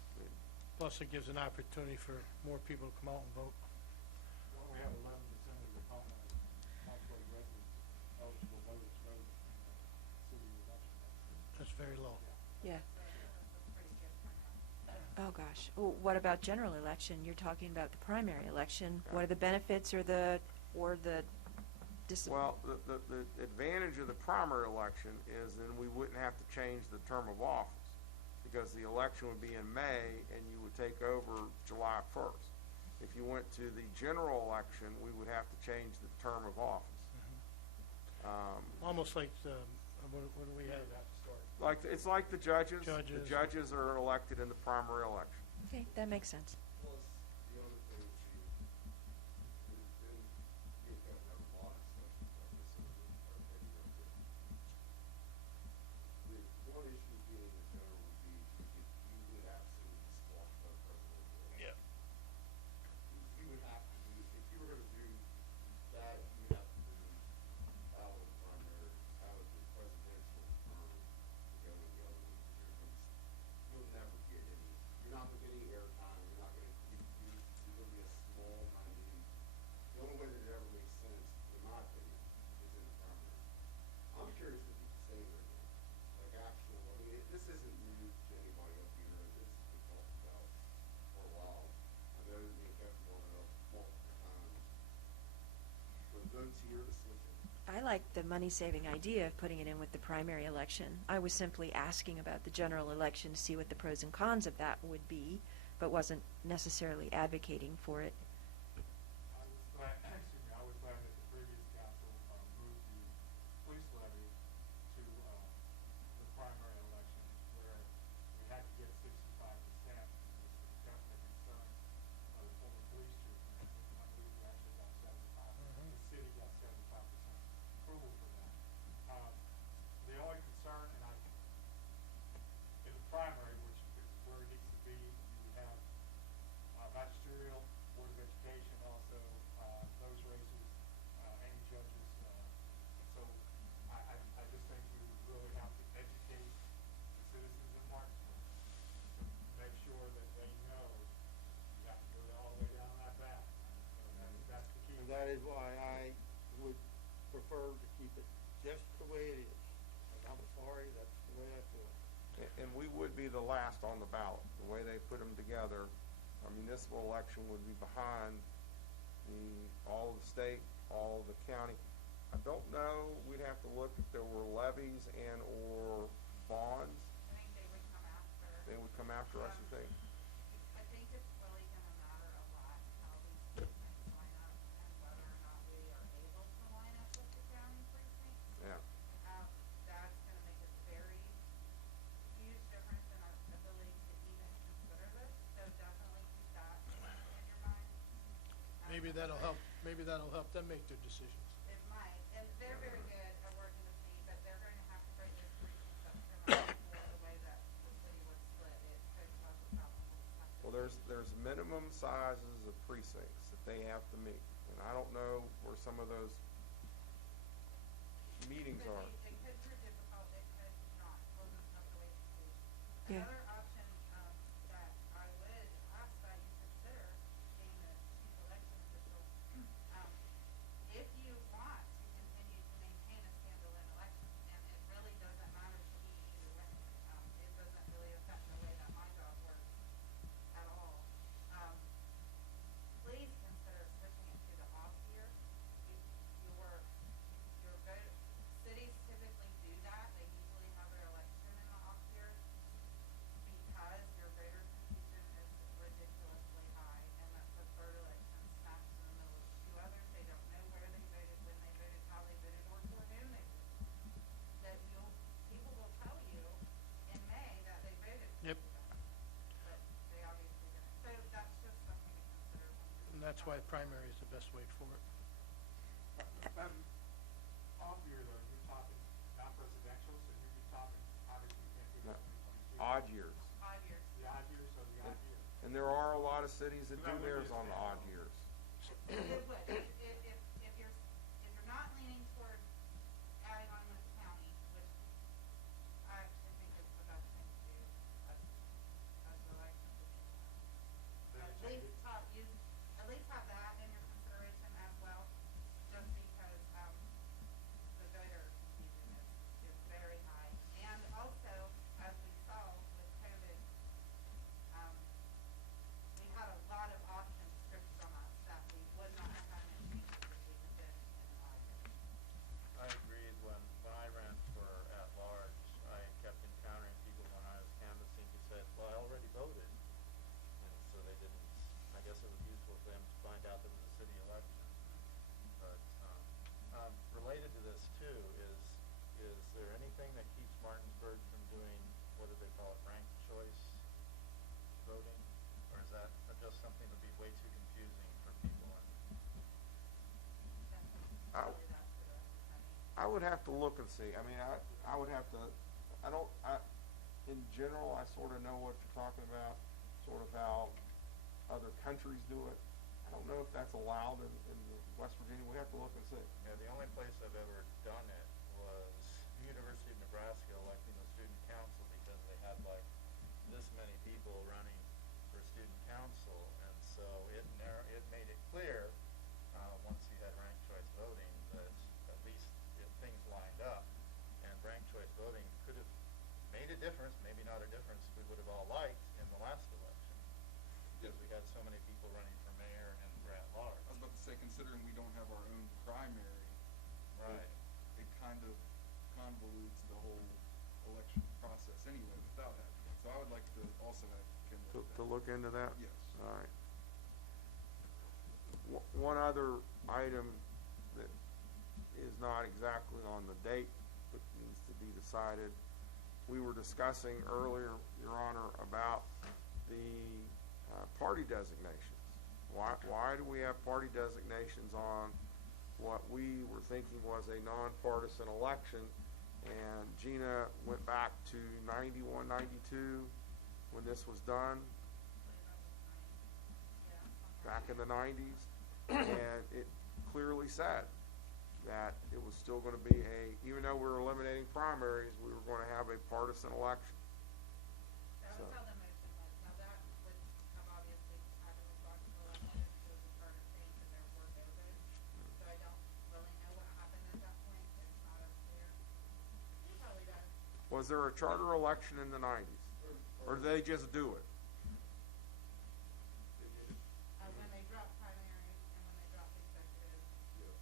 Plus, it gives an opportunity for more people to come out and vote. Don't we have 11% of the Montague residents eligible voters vote in the city election? That's very low. Yeah. That's a pretty good turnout. Oh, gosh. Well, what about general election? You're talking about the primary election. What are the benefits or the Well, the advantage of the primary election is then we wouldn't have to change the term of office, because the election would be in May and you would take over July 1st. If you went to the general election, we would have to change the term of office. Almost like, what do we have? It's like the judges. The Judges. judges are elected in the primary election. Okay, that makes sense. Plus, the other thing, Chief, is then you have to have a lot of stuff about this, so our opinion of it. The one issue being in general would be you would absolutely squash that presidential election. You would have to do, if you were gonna do that, you would have to do ballot primary out of the presidential term to go with the other one, because you'll never get any, you're not gonna get any airtime, you're not gonna, you're gonna be a small minority. The only way that it ever makes sense, in my opinion, is in the primary. I'm curious what you say right now, like actual, I mean, this isn't new to anybody up here, this has been talked about for a while. I know that you kept brought it up multiple times. When votes here to switch it. I like the money-saving idea of putting it in with the primary election. I was simply asking about the general election to see what the pros and cons of that would be, but wasn't necessarily advocating for it. I was glad that the previous council moved the police levy to the primary election, where we had to get 65%. This was definitely a concern of the former police chief. I believe we actually got 75%. The city got 75% approval for that. The only concern, in the primary, which is where it needs to be, you would have magisterial, board of education, also those races, any judges. So I just think we would really have to educate the citizens in Martinsville to make sure that they know you have to go all the way down that path. So that's the key. And that is why I would prefer to keep it just the way it is. And I'm sorry, that's the way I feel. And we would be the last on the ballot. The way they put them together, a municipal election would be behind all of the state, all of the county. I don't know, we'd have to look if there were levies and or bonds. I think they would come after. They would come after us, you think? I think it's really gonna matter a lot how these precincts line up and whether or not we are able to line up with the county precincts. Yeah. That's gonna make a very huge difference in our ability to even consider this, so definitely keep that in your mind. Maybe that'll help them make their decisions. It might, and they're very good at working with me, but they're going to have to break this precinct up dramatically for the way that the city was split. It could cause a problem. Well, there's minimum sizes of precincts that they have to meet. And I don't know where some of those meetings are. It could prove difficult, it could not. We'll just have to wait and see. Yeah. Another option, that I would ask that you consider, being the chief election official, if you want to continue to maintain a standalone election, and it really doesn't matter to me either way. that's why primary is the best way for it. Off year though, you're talking not residential, so you're talking, obviously you can't do No. that. Odd years. 5 years. The odd years, so the odd years. And there are a lot of cities that do theirs on the odd years. It would, if you're not leaning toward adding on with the county, which I actually think is the best thing to do, as the election. At least have that in your consideration as well, just because, the voter confusion is very high. And also, as we saw with COVID, we had a lot of options stripped from us that we would not have had in changes if we had been in an odd year. I agreed when I ran for at-large, I kept encountering people when I was canvassing who said, well, I already voted. And so they didn't, I guess it was useful for them to find out there was a city election. But, related to this too, is there anything that keeps Martinsburg from doing, what do they call it, ranked choice voting? Or is that just something that would be way too confusing for people? Definitely that for the rest of the country. I would have to look and see. I mean, I would have to, in general, I sort of know what you're talking about, sort of how other countries do it. I don't know if that's allowed in West Virginia. We have to look and see. Yeah, the only place I've ever done it was the University of Nebraska electing the student council because they had like this many people running for student council, and so it made it clear, once you had ranked choice voting, that at least if things lined up, and ranked choice voting could have made a difference, maybe not a difference we would have all liked in the last election, because we had so many people running for mayor and for at-large. I was about to say, considering we don't have our own primary, Right. it kind of convolutes the whole election process anyway without having it. So I would like to also have Ken look at To that. look into that? Yes. All right. One other item that is not exactly on the date, but needs to be decided. We were discussing earlier, Your Honor, about the party designations. Why do we have party designations on what we were thinking was a nonpartisan election? And Gina went back to 91, 92 when this was done, back in the 90s, and it clearly said that it was still going to be even though we were eliminating primaries, we were going to have a partisan election. That So- was how the motion was. Now that would have obviously had a responsible election to the charter change and there were no votes. So I don't really know what happened at that point. It's not as clear. You probably does. Was there a charter election in the 90s? Or did they just do it? When they dropped primaries and when they dropped executives, Yes.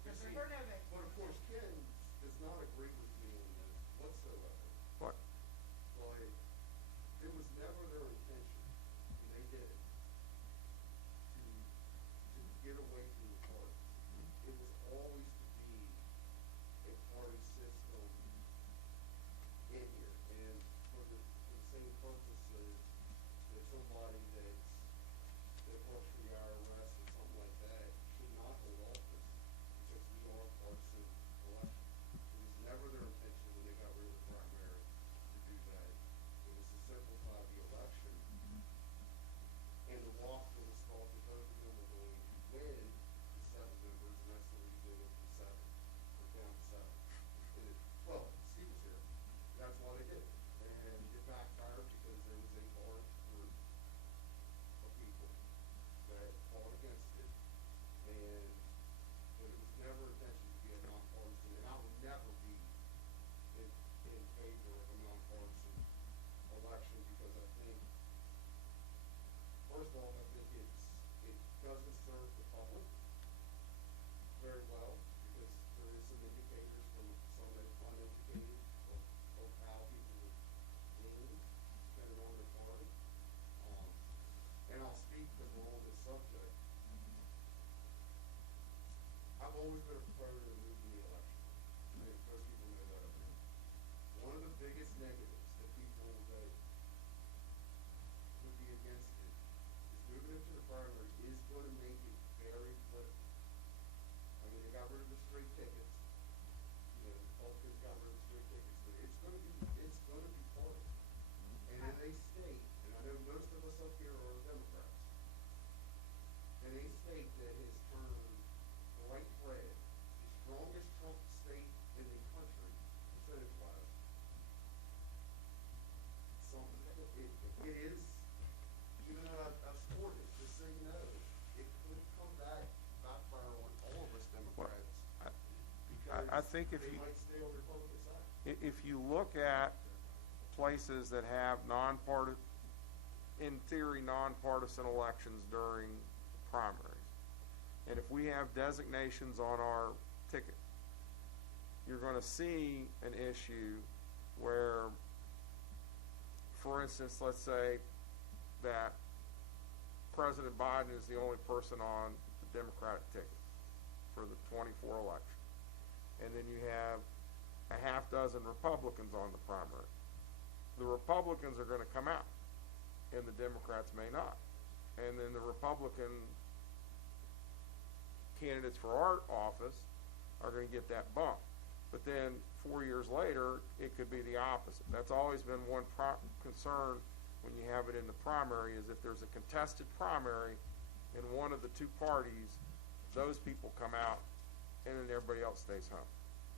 because see, there were no votes. But of course, Ken does not agree with me on this whatsoever. What? Like, it was never their intention, and they did it, to get away from the parties. It was always to be a party system in here, and for the same purposes that somebody that works for the IRS or something like that should not hold office because we are a partisan election. It was never their intention when they got rid of the primary to do that. It was to simplify the election. And the Wofford was thought that both of them were going to win the 7 members, and that's the reason it was 7, or down to 7. Well, Steve was here. That's why they did it. And it backfired because there was a large group of people that fought against it. But it was never intention to be a nonpartisan, and I would never be in favor of a nonpartisan election because I think, first of all, I think it doesn't serve the public very well because there is some indicators from some that are uneducated of how people lean depending on their party. And I'll speak because we're on this subject. I've always been a proponent of moving the election. I think most people know that of me. One of the biggest negatives that people that would be against it is moving it it to the primary is gonna make it very political. I mean, they got rid of the straight tickets, you know, the Republicans got rid of the straight tickets, but it's gonna be partisan. And in a state, and I know most of us up here are Democrats, in a state that has turned bright red, the strongest Trump state in the country, percentage-wise, it is, even though I've scored it, just so you know, it could come backfire on all of us Democrats. I think if They you, might stay on the Republican side. if you look at places that have in theory, nonpartisan elections during primaries, and if we have designations on our ticket, you're gonna see an issue where, for instance, let's say that President Biden is the only person on the Democratic ticket for the 24 election. And then you have a half dozen Republicans on the primary. The Republicans are going to come out, and the Democrats may not. And then the Republican candidates for our office are going to get that bump. But then 4 years later, it could be the opposite. That's always been one concern when you have it in the primary, is if there's a contested primary in one of the two parties, those people come out, and then everybody else stays home.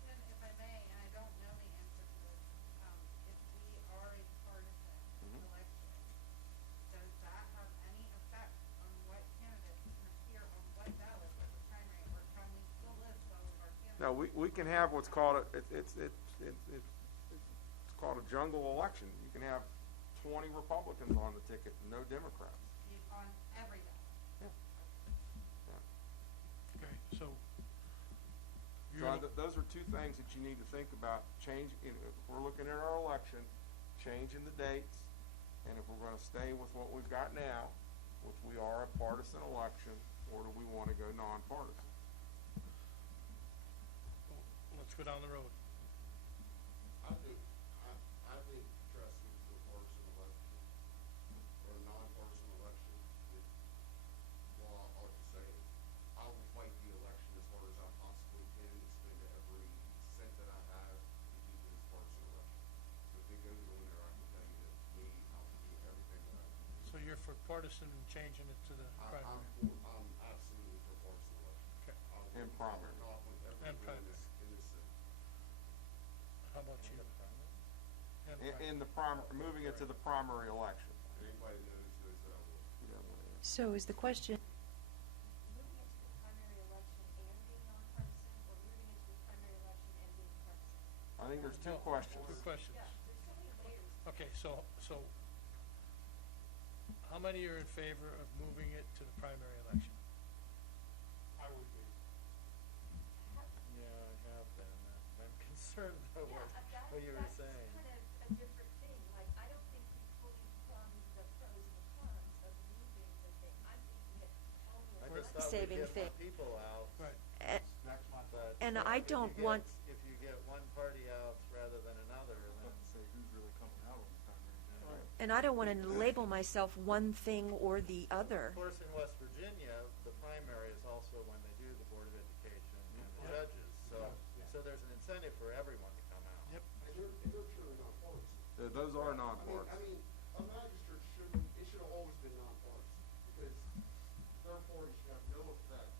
Tim, if I may, and I don't know the answer to this, if we are a partisan election, does that have any effect on what candidates can appear on what ballot for the primary, or can we still list all of our candidates? Now, we can have what's called it's called a jungle election. You can have 20 Republicans on the ticket and no Democrats. On every ballot? Okay, so. So those are two things that you need to think about. Change, if we're looking at our election, changing the dates, and if we're gonna stay with what we've got now, which we are a partisan election, or do we wanna go nonpartisan? Let's go down the road. I think dressing for a partisan election, or a nonpartisan election, I'll just say, I will fight the election as hard as I possibly can and spend every cent that I have to keep it as partisan election. So if it goes on there, I can tell you that I'll do everything that I can. So you're for partisan and changing it to the primary? I'm absolutely for partisan election. Okay. And primary. I'll work with And everyone primary. in this city. How about you? And In the moving it to the primary election. Anybody that knows that I will. So is the question, Moving it to the primary election and being nonpartisan, or moving it to the primary election and being partisan? I think there's two No, questions. Two questions. Yeah, there's so many layers. Okay, so how many are in favor of moving it to the primary election? I would be. Yeah, I have been. I'm concerned about what you were saying. That's kind of a different thing. Like, I don't think we fully plumbed the pros and the cons of moving the thing. I'm thinking it all the I way. just thought we'd Saving get thing. more people out, Right. but. And if I you don't get- want- If you get one party out rather than another, then. Say who's really coming out on the primary day. and I don't want to label myself one thing or the other. Of course, in West Virginia, the primary is also when they do the Board of Education and the Yeah. judges, so there's an incentive for everyone to come out. Yep. And they're truly nonpartisan. Those are I nonpartisan. mean, a magistrate should have always been nonpartisan, because third party should have no effect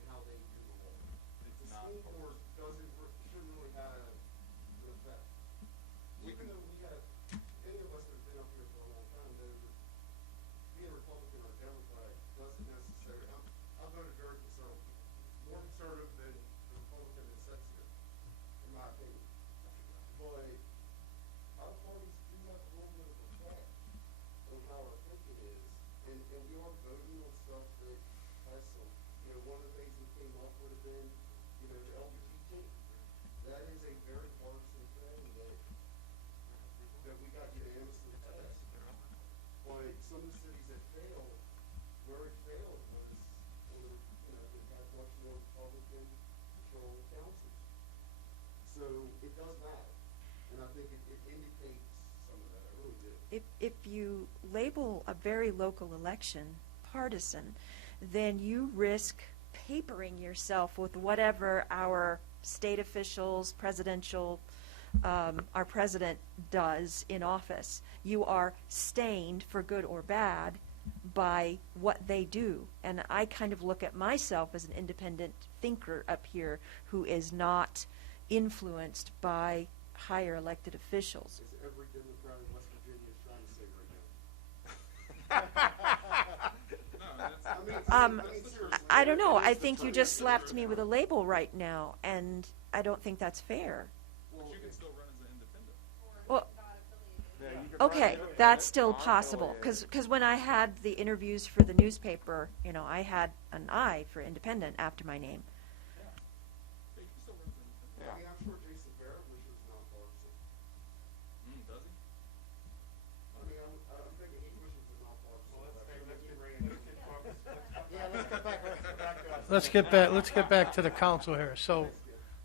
in how they do the law. It's The not school board shouldn't really have an effect. Even though we have, any of us that have been up here for a long time know that being Republican or Democrat doesn't necessarily, I voted very conservative, more conservative than the Republican that sits here, in my opinion. But our parties do have a little bit of effect on how our thinking is, and we are voting on stuff that has some, one of the things we came up would have been, the LGBT. That is a very partisan thing that we got unanimously passed. But some of the cities that failed, where it failed was, they had much more Republican controlled councils. So it does matter, and I think it indicates some of that, I really do. If you label a very local election nonpartisan, then you risk papering yourself with whatever our state officials, our president does in office. You are stained, for good or bad, by what they do. And I kind of look at myself as an independent thinker up here who is not influenced by higher elected officials. Is every Democrat in West Virginia is trying to say right now? Seriously. I don't know. It is I the think you truth. just slapped me with a label right now, and I don't think that's fair. But you can still run as an independent. Well, Yeah, you can okay, write it. that's still I'll go possible, ahead. because when I had the interviews for the newspaper, you know, I had an I for independent after my name. But you can still run as an independent. I mean, I'm sure Jason Barrett wishes nonpartisan. Does he? I mean, I'm thinking he wishes it nonpartisan. Yeah, let's get back to us. Let's get back to the council here. So,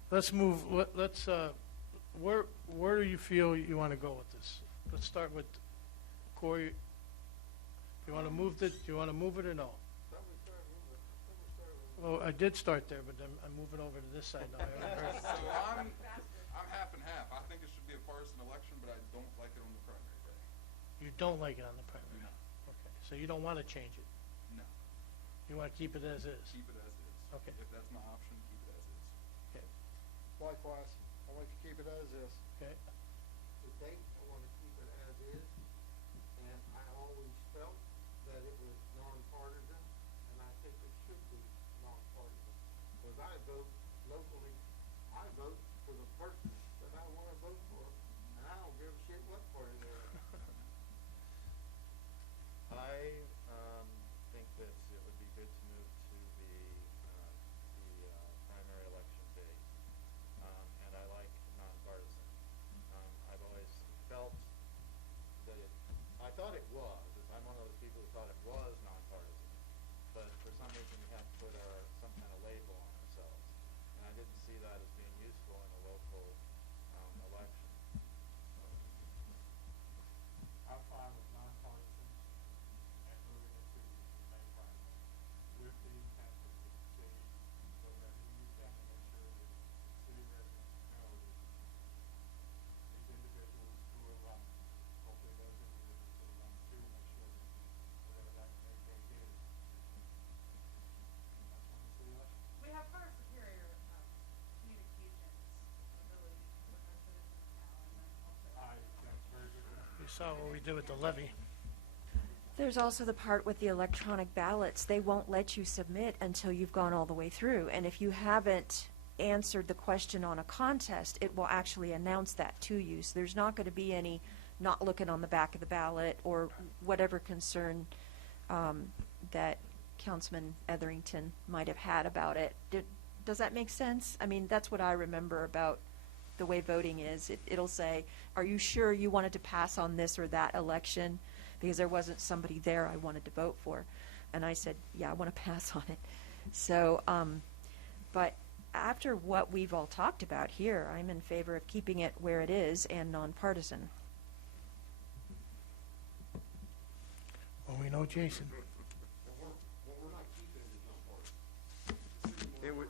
let's move, where do you feel you want to go with this? Let's start with Corey. You want to move it, or no? Well, I did start there, but I'm moving over to this side now. I haven't heard it. So I'm half and half. I think it should be a partisan election, but I don't like it on the primary day. You don't like it on the primary? No. Okay, so you don't want to change it? No. You want to keep it as is? Keep it as is. Okay. If that's my option, keep it as is. Okay, Likewise, I like to keep it as is. okay. The date, I want to keep it as is, and I always felt that it was nonpartisan, and I think it should be nonpartisan. Because I vote locally, I vote for the person that I want to vote for, and I don't give a shit what party they're in. I think that it would be good to move to the primary election date, and I like nonpartisan. I've always felt that I thought it was. I'm one of those people who thought it was nonpartisan, but for some reason we have to put some kind of label on ourselves, and I didn't see that as being useful in a local election. I'm fine with nonpartisan and moving into the May primary with the intent of the city, so that you can make sure that city residents know that these individuals who are running, hopefully those individuals who are running too, make sure that whatever that May date is, that's when the city election. We have far superior, communications ability with our citizens now, and then also. That's very good. You saw what we did with the levy. There's also the part with the electronic ballots. They won't let you submit until you've gone all the way through. And if you haven't answered the question on a contest, it will actually announce that to you. So there's not going to be any not looking on the back of the ballot or whatever concern that Councilman Etherington might have had about it. Does that make sense? I mean, that's what I remember about the way voting is. It'll say, are you sure you wanted to pass on this or that election? Because there wasn't somebody there I wanted to vote for. And I said, yeah, I want to pass on it. So, but after what we've all talked about here, I'm in favor of keeping it where it is and nonpartisan. Well, we know Jason. What we're not keeping is nonpartisan.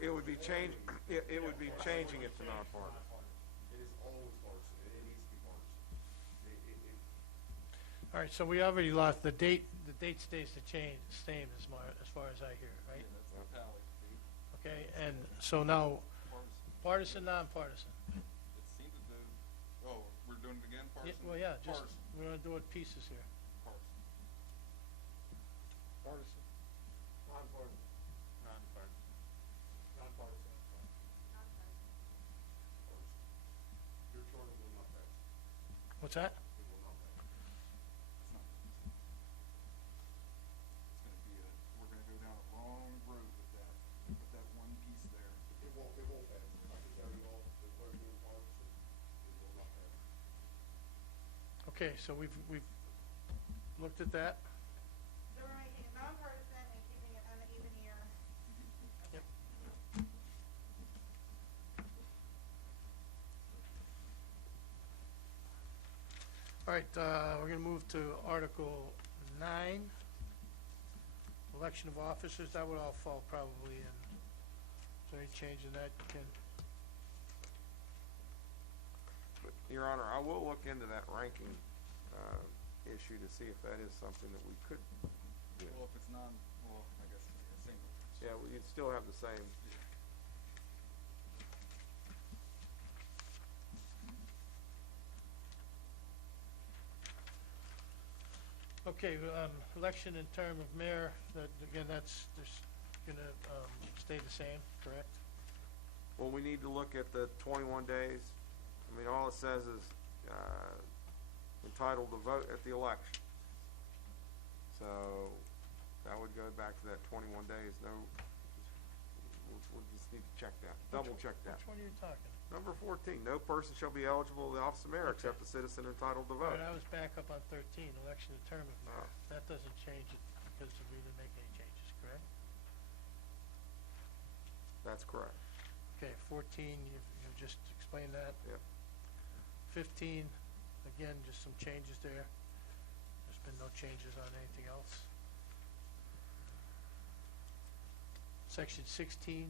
It would be change, it would be changing it to nonpartisan. It is always partisan, and it needs to be partisan. All right, so we already lost, the date stays same as far as I hear, right? Yeah, that's the tally. Okay, and so now, partisan, nonpartisan? It seemed to do, we're doing it again, partisan? Well, yeah, just, Partisan. we're gonna do it pieces here. Partisan. Partisan. Nonpartisan. Nonpartisan. Nonpartisan. Your charter will not pass. What's that? It will not pass. It's not. It's gonna be we're gonna go down a wrong road with that one piece there. It won't pass. I can tell you all, the clerk being partisan, it will not pass. Okay, so we've looked at that. So we're making it nonpartisan and keeping it uneven year. Yep. All right, we're gonna move to Article 9. election of officers, that would all fall probably in. Is there any change in that, Ken? But, Your Honor, I will look into that ranking, issue to see if that is something that we could do. Well, if it's well, I guess it's a single. Yeah, well, you'd still have the same. Okay, election and term of mayor, that, again, that's just gonna, stay the same, correct? Well, we need to look at the 21 days. I mean, all it says is, entitled to vote at the election. So, that would go back to that 21 days, we'll just need to check that, double check that. Which one are you talking? Number 14, no person shall be eligible to the office of mayor Okay. except a citizen entitled to All vote. right, I was back up on 13, election and term of mayor. Oh. That doesn't change it because we didn't make any changes, correct? That's correct. Okay, 14, you just explained that. Yep. 15, again, just some changes there. There's been no changes on anything else. Section 16.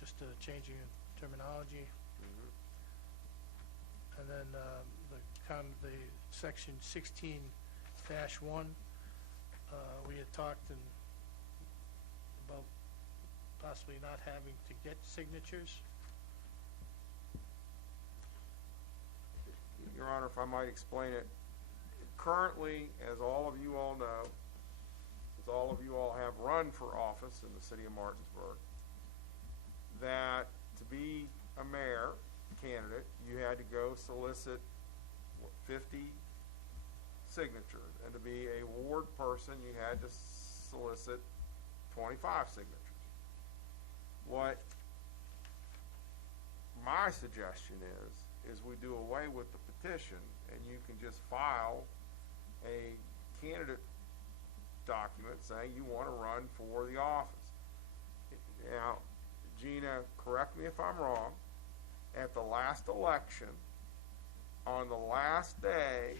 Just changing in terminology. Mhm. And then the section 16-1, we had talked about possibly not having to get signatures. Your Honor, if I might explain it, currently, as all of you all know, as all of you all have run for office in the city of Martinsburg, that to be a mayor candidate, you had to go solicit 50 signatures, and to be a ward person, you had to solicit 25 signatures. What my suggestion is we do away with the petition, and you can just file a candidate document saying you want to run for the office. Now, Gina, correct me if I'm wrong, at the last election, on the last day,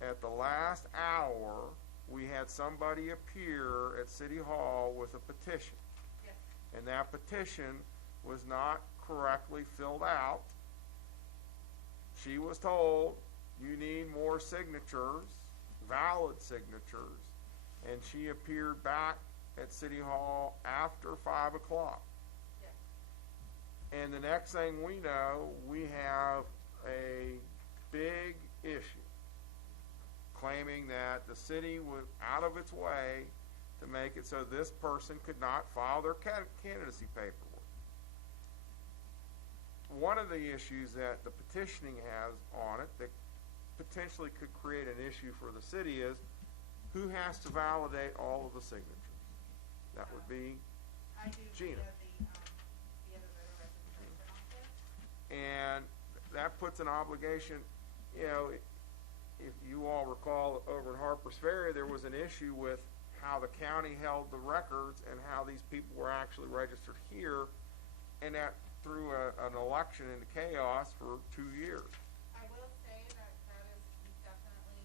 at the last hour, we had somebody appear at City Hall with a petition. Yes. And that petition was not correctly filled out. She was told, you need more signatures, valid signatures, and she appeared back at City Hall after 5 o'clock. Yes. And the next thing we know, we have a big issue claiming that the city was out of its way to make it so this person could not file their candidacy paperwork. One of the issues that the petitioning has on it that potentially could create an issue for the city is who has to validate all of the signatures? That would be I do Gina. via the voter registration office. And that puts an obligation, you know, if you all recall over in Harper's Ferry, there was an issue with how the county held the records and how these people were actually registered here, and that threw an election into chaos for 2 years. I will say that that is definitely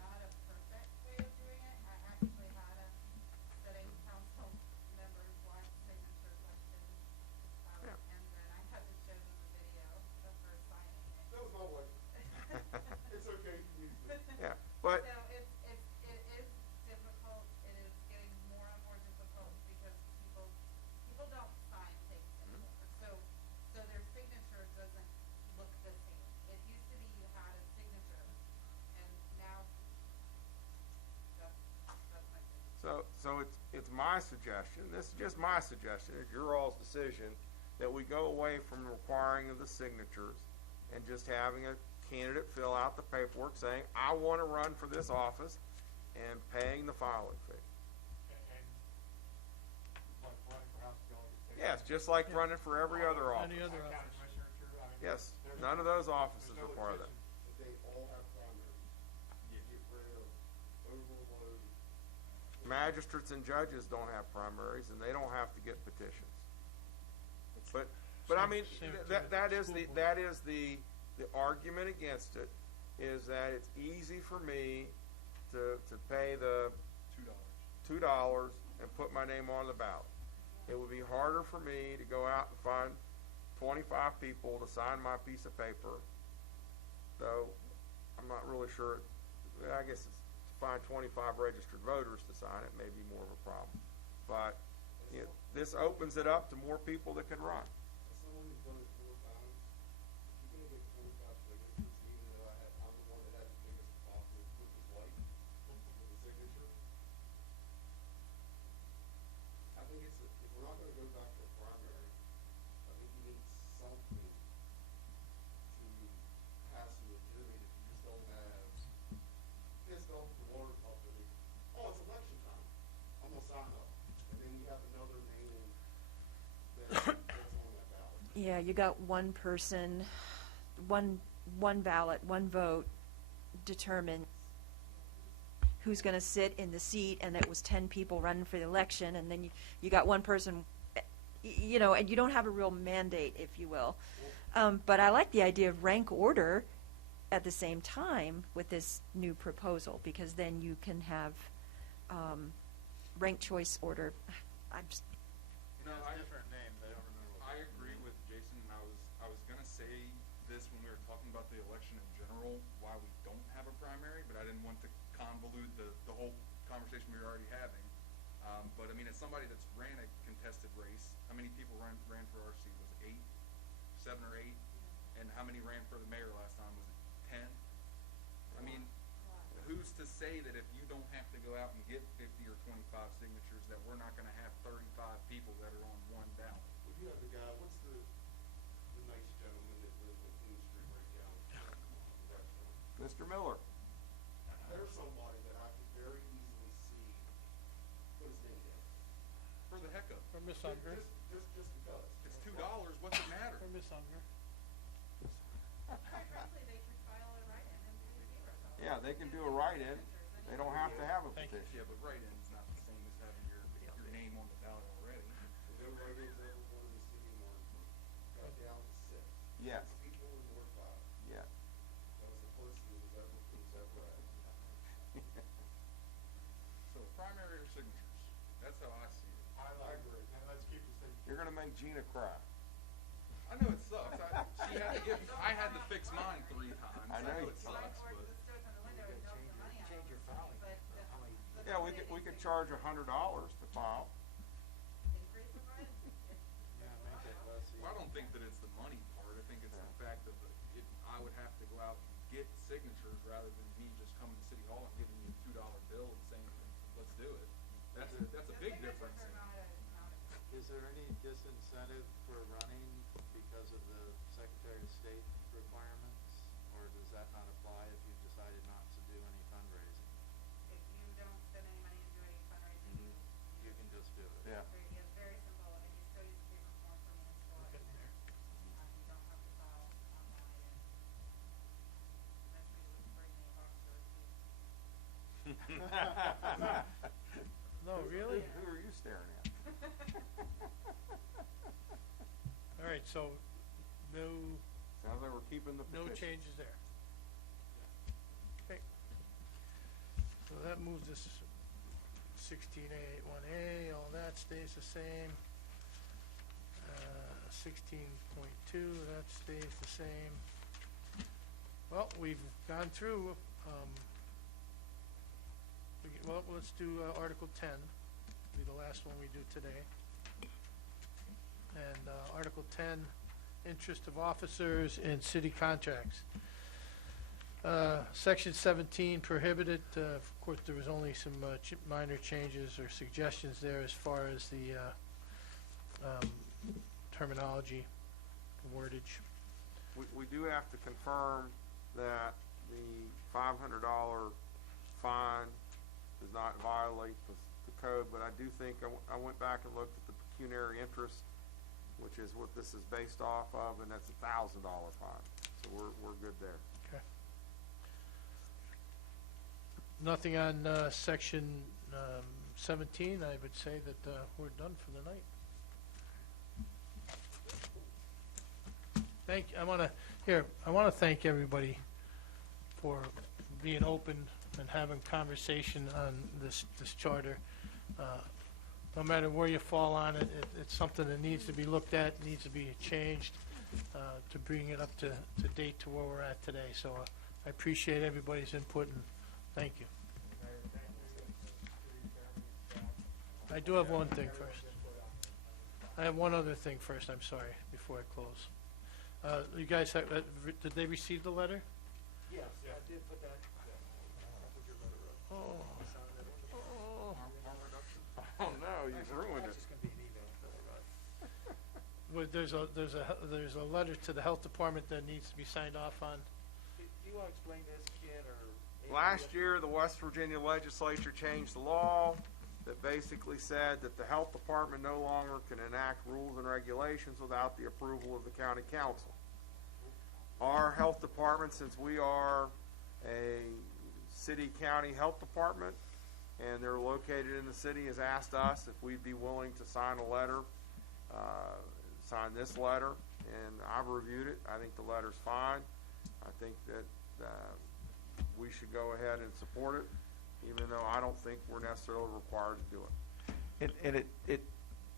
not a perfect way of doing it. I actually had a sitting council member's wife signature question, Yeah. and then I had to show them the video of her signing it. That was my wife. It's okay, you use it. Yeah, but So it is difficult. It is getting more and more difficult because people don't sign things anymore. So their signature doesn't look the same. It used to be you had a signature, and now that's my signature. So it's my suggestion, this is just my suggestion, it's your all's decision, that we go away from requiring of the signatures and just having a candidate fill out the paperwork saying, I want to run for this office, and paying the filing fee. Like running for House delegate. Yes, just like running for every other office. Any other County office? commissioner, too, I mean, Yes, there's- none of those there's offices no require that. restriction. But they all have primaries. Get rid of overload. Magistrates and judges don't have primaries, and they don't have to get petitions. But I mean, Same to that the is school the, board. that is the argument against it, is that it's easy for me to pay the $2. $2 and put my name on the ballot. It would be harder for me to go out and find 25 people to sign my piece of paper, though I'm not really sure. I guess it's to find 25 registered voters to sign it may be more of a problem. But this opens it up to more people that can run. As someone who's done it 4 times, if you're gonna get 25 signatures, even though I'm the one that had the biggest possible quickest light with the signature, I think if we're not gonna go back to a primary, I think you need something to have some legitimate, if you just don't have pissed off the water company, oh, it's election time, I'm gonna sign up, and then you have another name that's on that ballot. Yeah, you got one person, one ballot, one vote determines who's going to sit in the seat, and it was 10 people running for the election, and then you got one person, you know, and you don't have a real mandate, if you will. But I like the idea of rank order at the same time with this new proposal, because then you can have ranked choice order. I'm just, No, different names. I don't remember. I agree with Jason. I was gonna say this when we were talking about the election in general, why we don't have a primary, but I didn't want to convolute the whole conversation we were already having. But I mean, as somebody that's ran a contested race, how many people ran for our seat? Was it 7 or 8? And how many ran for the mayor last time? Was it 10? I mean, who's to say that if you don't have to go out and get 50 or 25 signatures, that we're not going to have 35 people that are on one ballot? Well, you have the guy, what's the nice gentleman that lives on King Street right down the restaurant? Mr. Miller. There's somebody that I could very easily see put his name down. For the heck of it. For Miss Unger. Just because. It's $2. What's it matter? For Miss Unger. Quite frankly, they could file a write-in and do $0. Yeah, they can do a write-in. They don't have to have a Thank you. petition. Yeah, but write-in's not the same as having your name on the ballot already. And no writers ever wanted to see in Warrensburg. Got down to 6. Yes. 6 people in Ward 5. Yeah. That was the first that was ever had. So primary or signatures? That's how I see it. I agree. And let's keep this thing. You're gonna make Gina cry. I know it sucks. I had to fix mine 3 times. I know. It sucks, Whiteboards but that stick on the window and dump the money out. But the Yeah, we could charge $100 to file. increase the price. well, I don't think that it's the money part. I think it's the fact of I would have to go out and get signatures rather than me just coming to City Hall and giving you a $2 bill and saying, let's do it. That's a big difference. Is there any disincentive for running because of the Secretary of State requirements? Or does that not apply if you decided not to do any fundraising? If you don't spend any money into any fundraising, You can just do it. Yeah. it's very simple, and you still use the paper form for municipal election. You don't have to file online, and eventually you would bring me a box of receipts. No, really? Who are you staring at? All right, so no, Sounds like we're keeping the no petition. changes there. Okay. So that moves us 16A1A, all that stays the same. 16.2, that stays the same. Well, we've gone through, let's do Article 10, be the last one we do today. And Article 10, interest of officers in city contracts. Section 17 prohibited, of course, there was only some minor changes or suggestions there as far as the terminology, wordage. We do have to confirm that the $500 fine does not violate the code, but I do think, I went back and looked at the pecuniary interest, which is what this is based off of, and that's a $1,000 fine. So we're good there. Okay. Nothing on section 17. I would say that we're done for the night. I want to thank everybody for being open and having conversation on this charter. No matter where you fall on it, it's something that needs to be looked at, needs to be changed to bring it up to date to where we're at today. So I appreciate everybody's input, and thank you. I do have one thing first. I have one other thing first, I'm sorry, before I close. You guys have, did they receive the letter? Yes, I did put that. Oh. Oh, no, you've ruined it. It's gonna be an email. Well, there's a letter to the health department that needs to be signed off on. Do you wanna explain this, Ken, or? Last year, the West Virginia legislature changed the law that basically said that the health department no longer can enact rules and regulations without the approval of the county council. Our health department, since we are a city-county health department, and they're located in the city, has asked us if we'd be willing to sign a letter, sign this letter, and I've reviewed it. I think the letter's fine. I think that we should go ahead and support it, even though I don't think we're necessarily required to do it. And it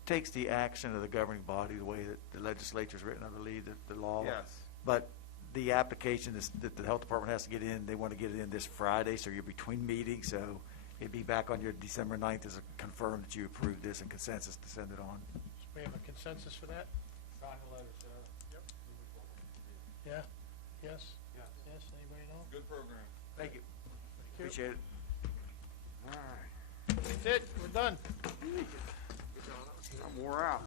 takes the action of the governing body, the way that the legislature's written, I believe, the law. Yes. But the application is, that the health department has to get in, they want to get it in this Friday, so you're between meetings, so it'd be back on your December 9th as a confirm that you approved this and consensus to send it on. We have a consensus for that? Sign the letter, Sarah. Yep. Yeah? Yes? Yes, anybody know? Good program. Thank you. Thank you. Appreciate it. All right. That's it, we're done. I'm wore out.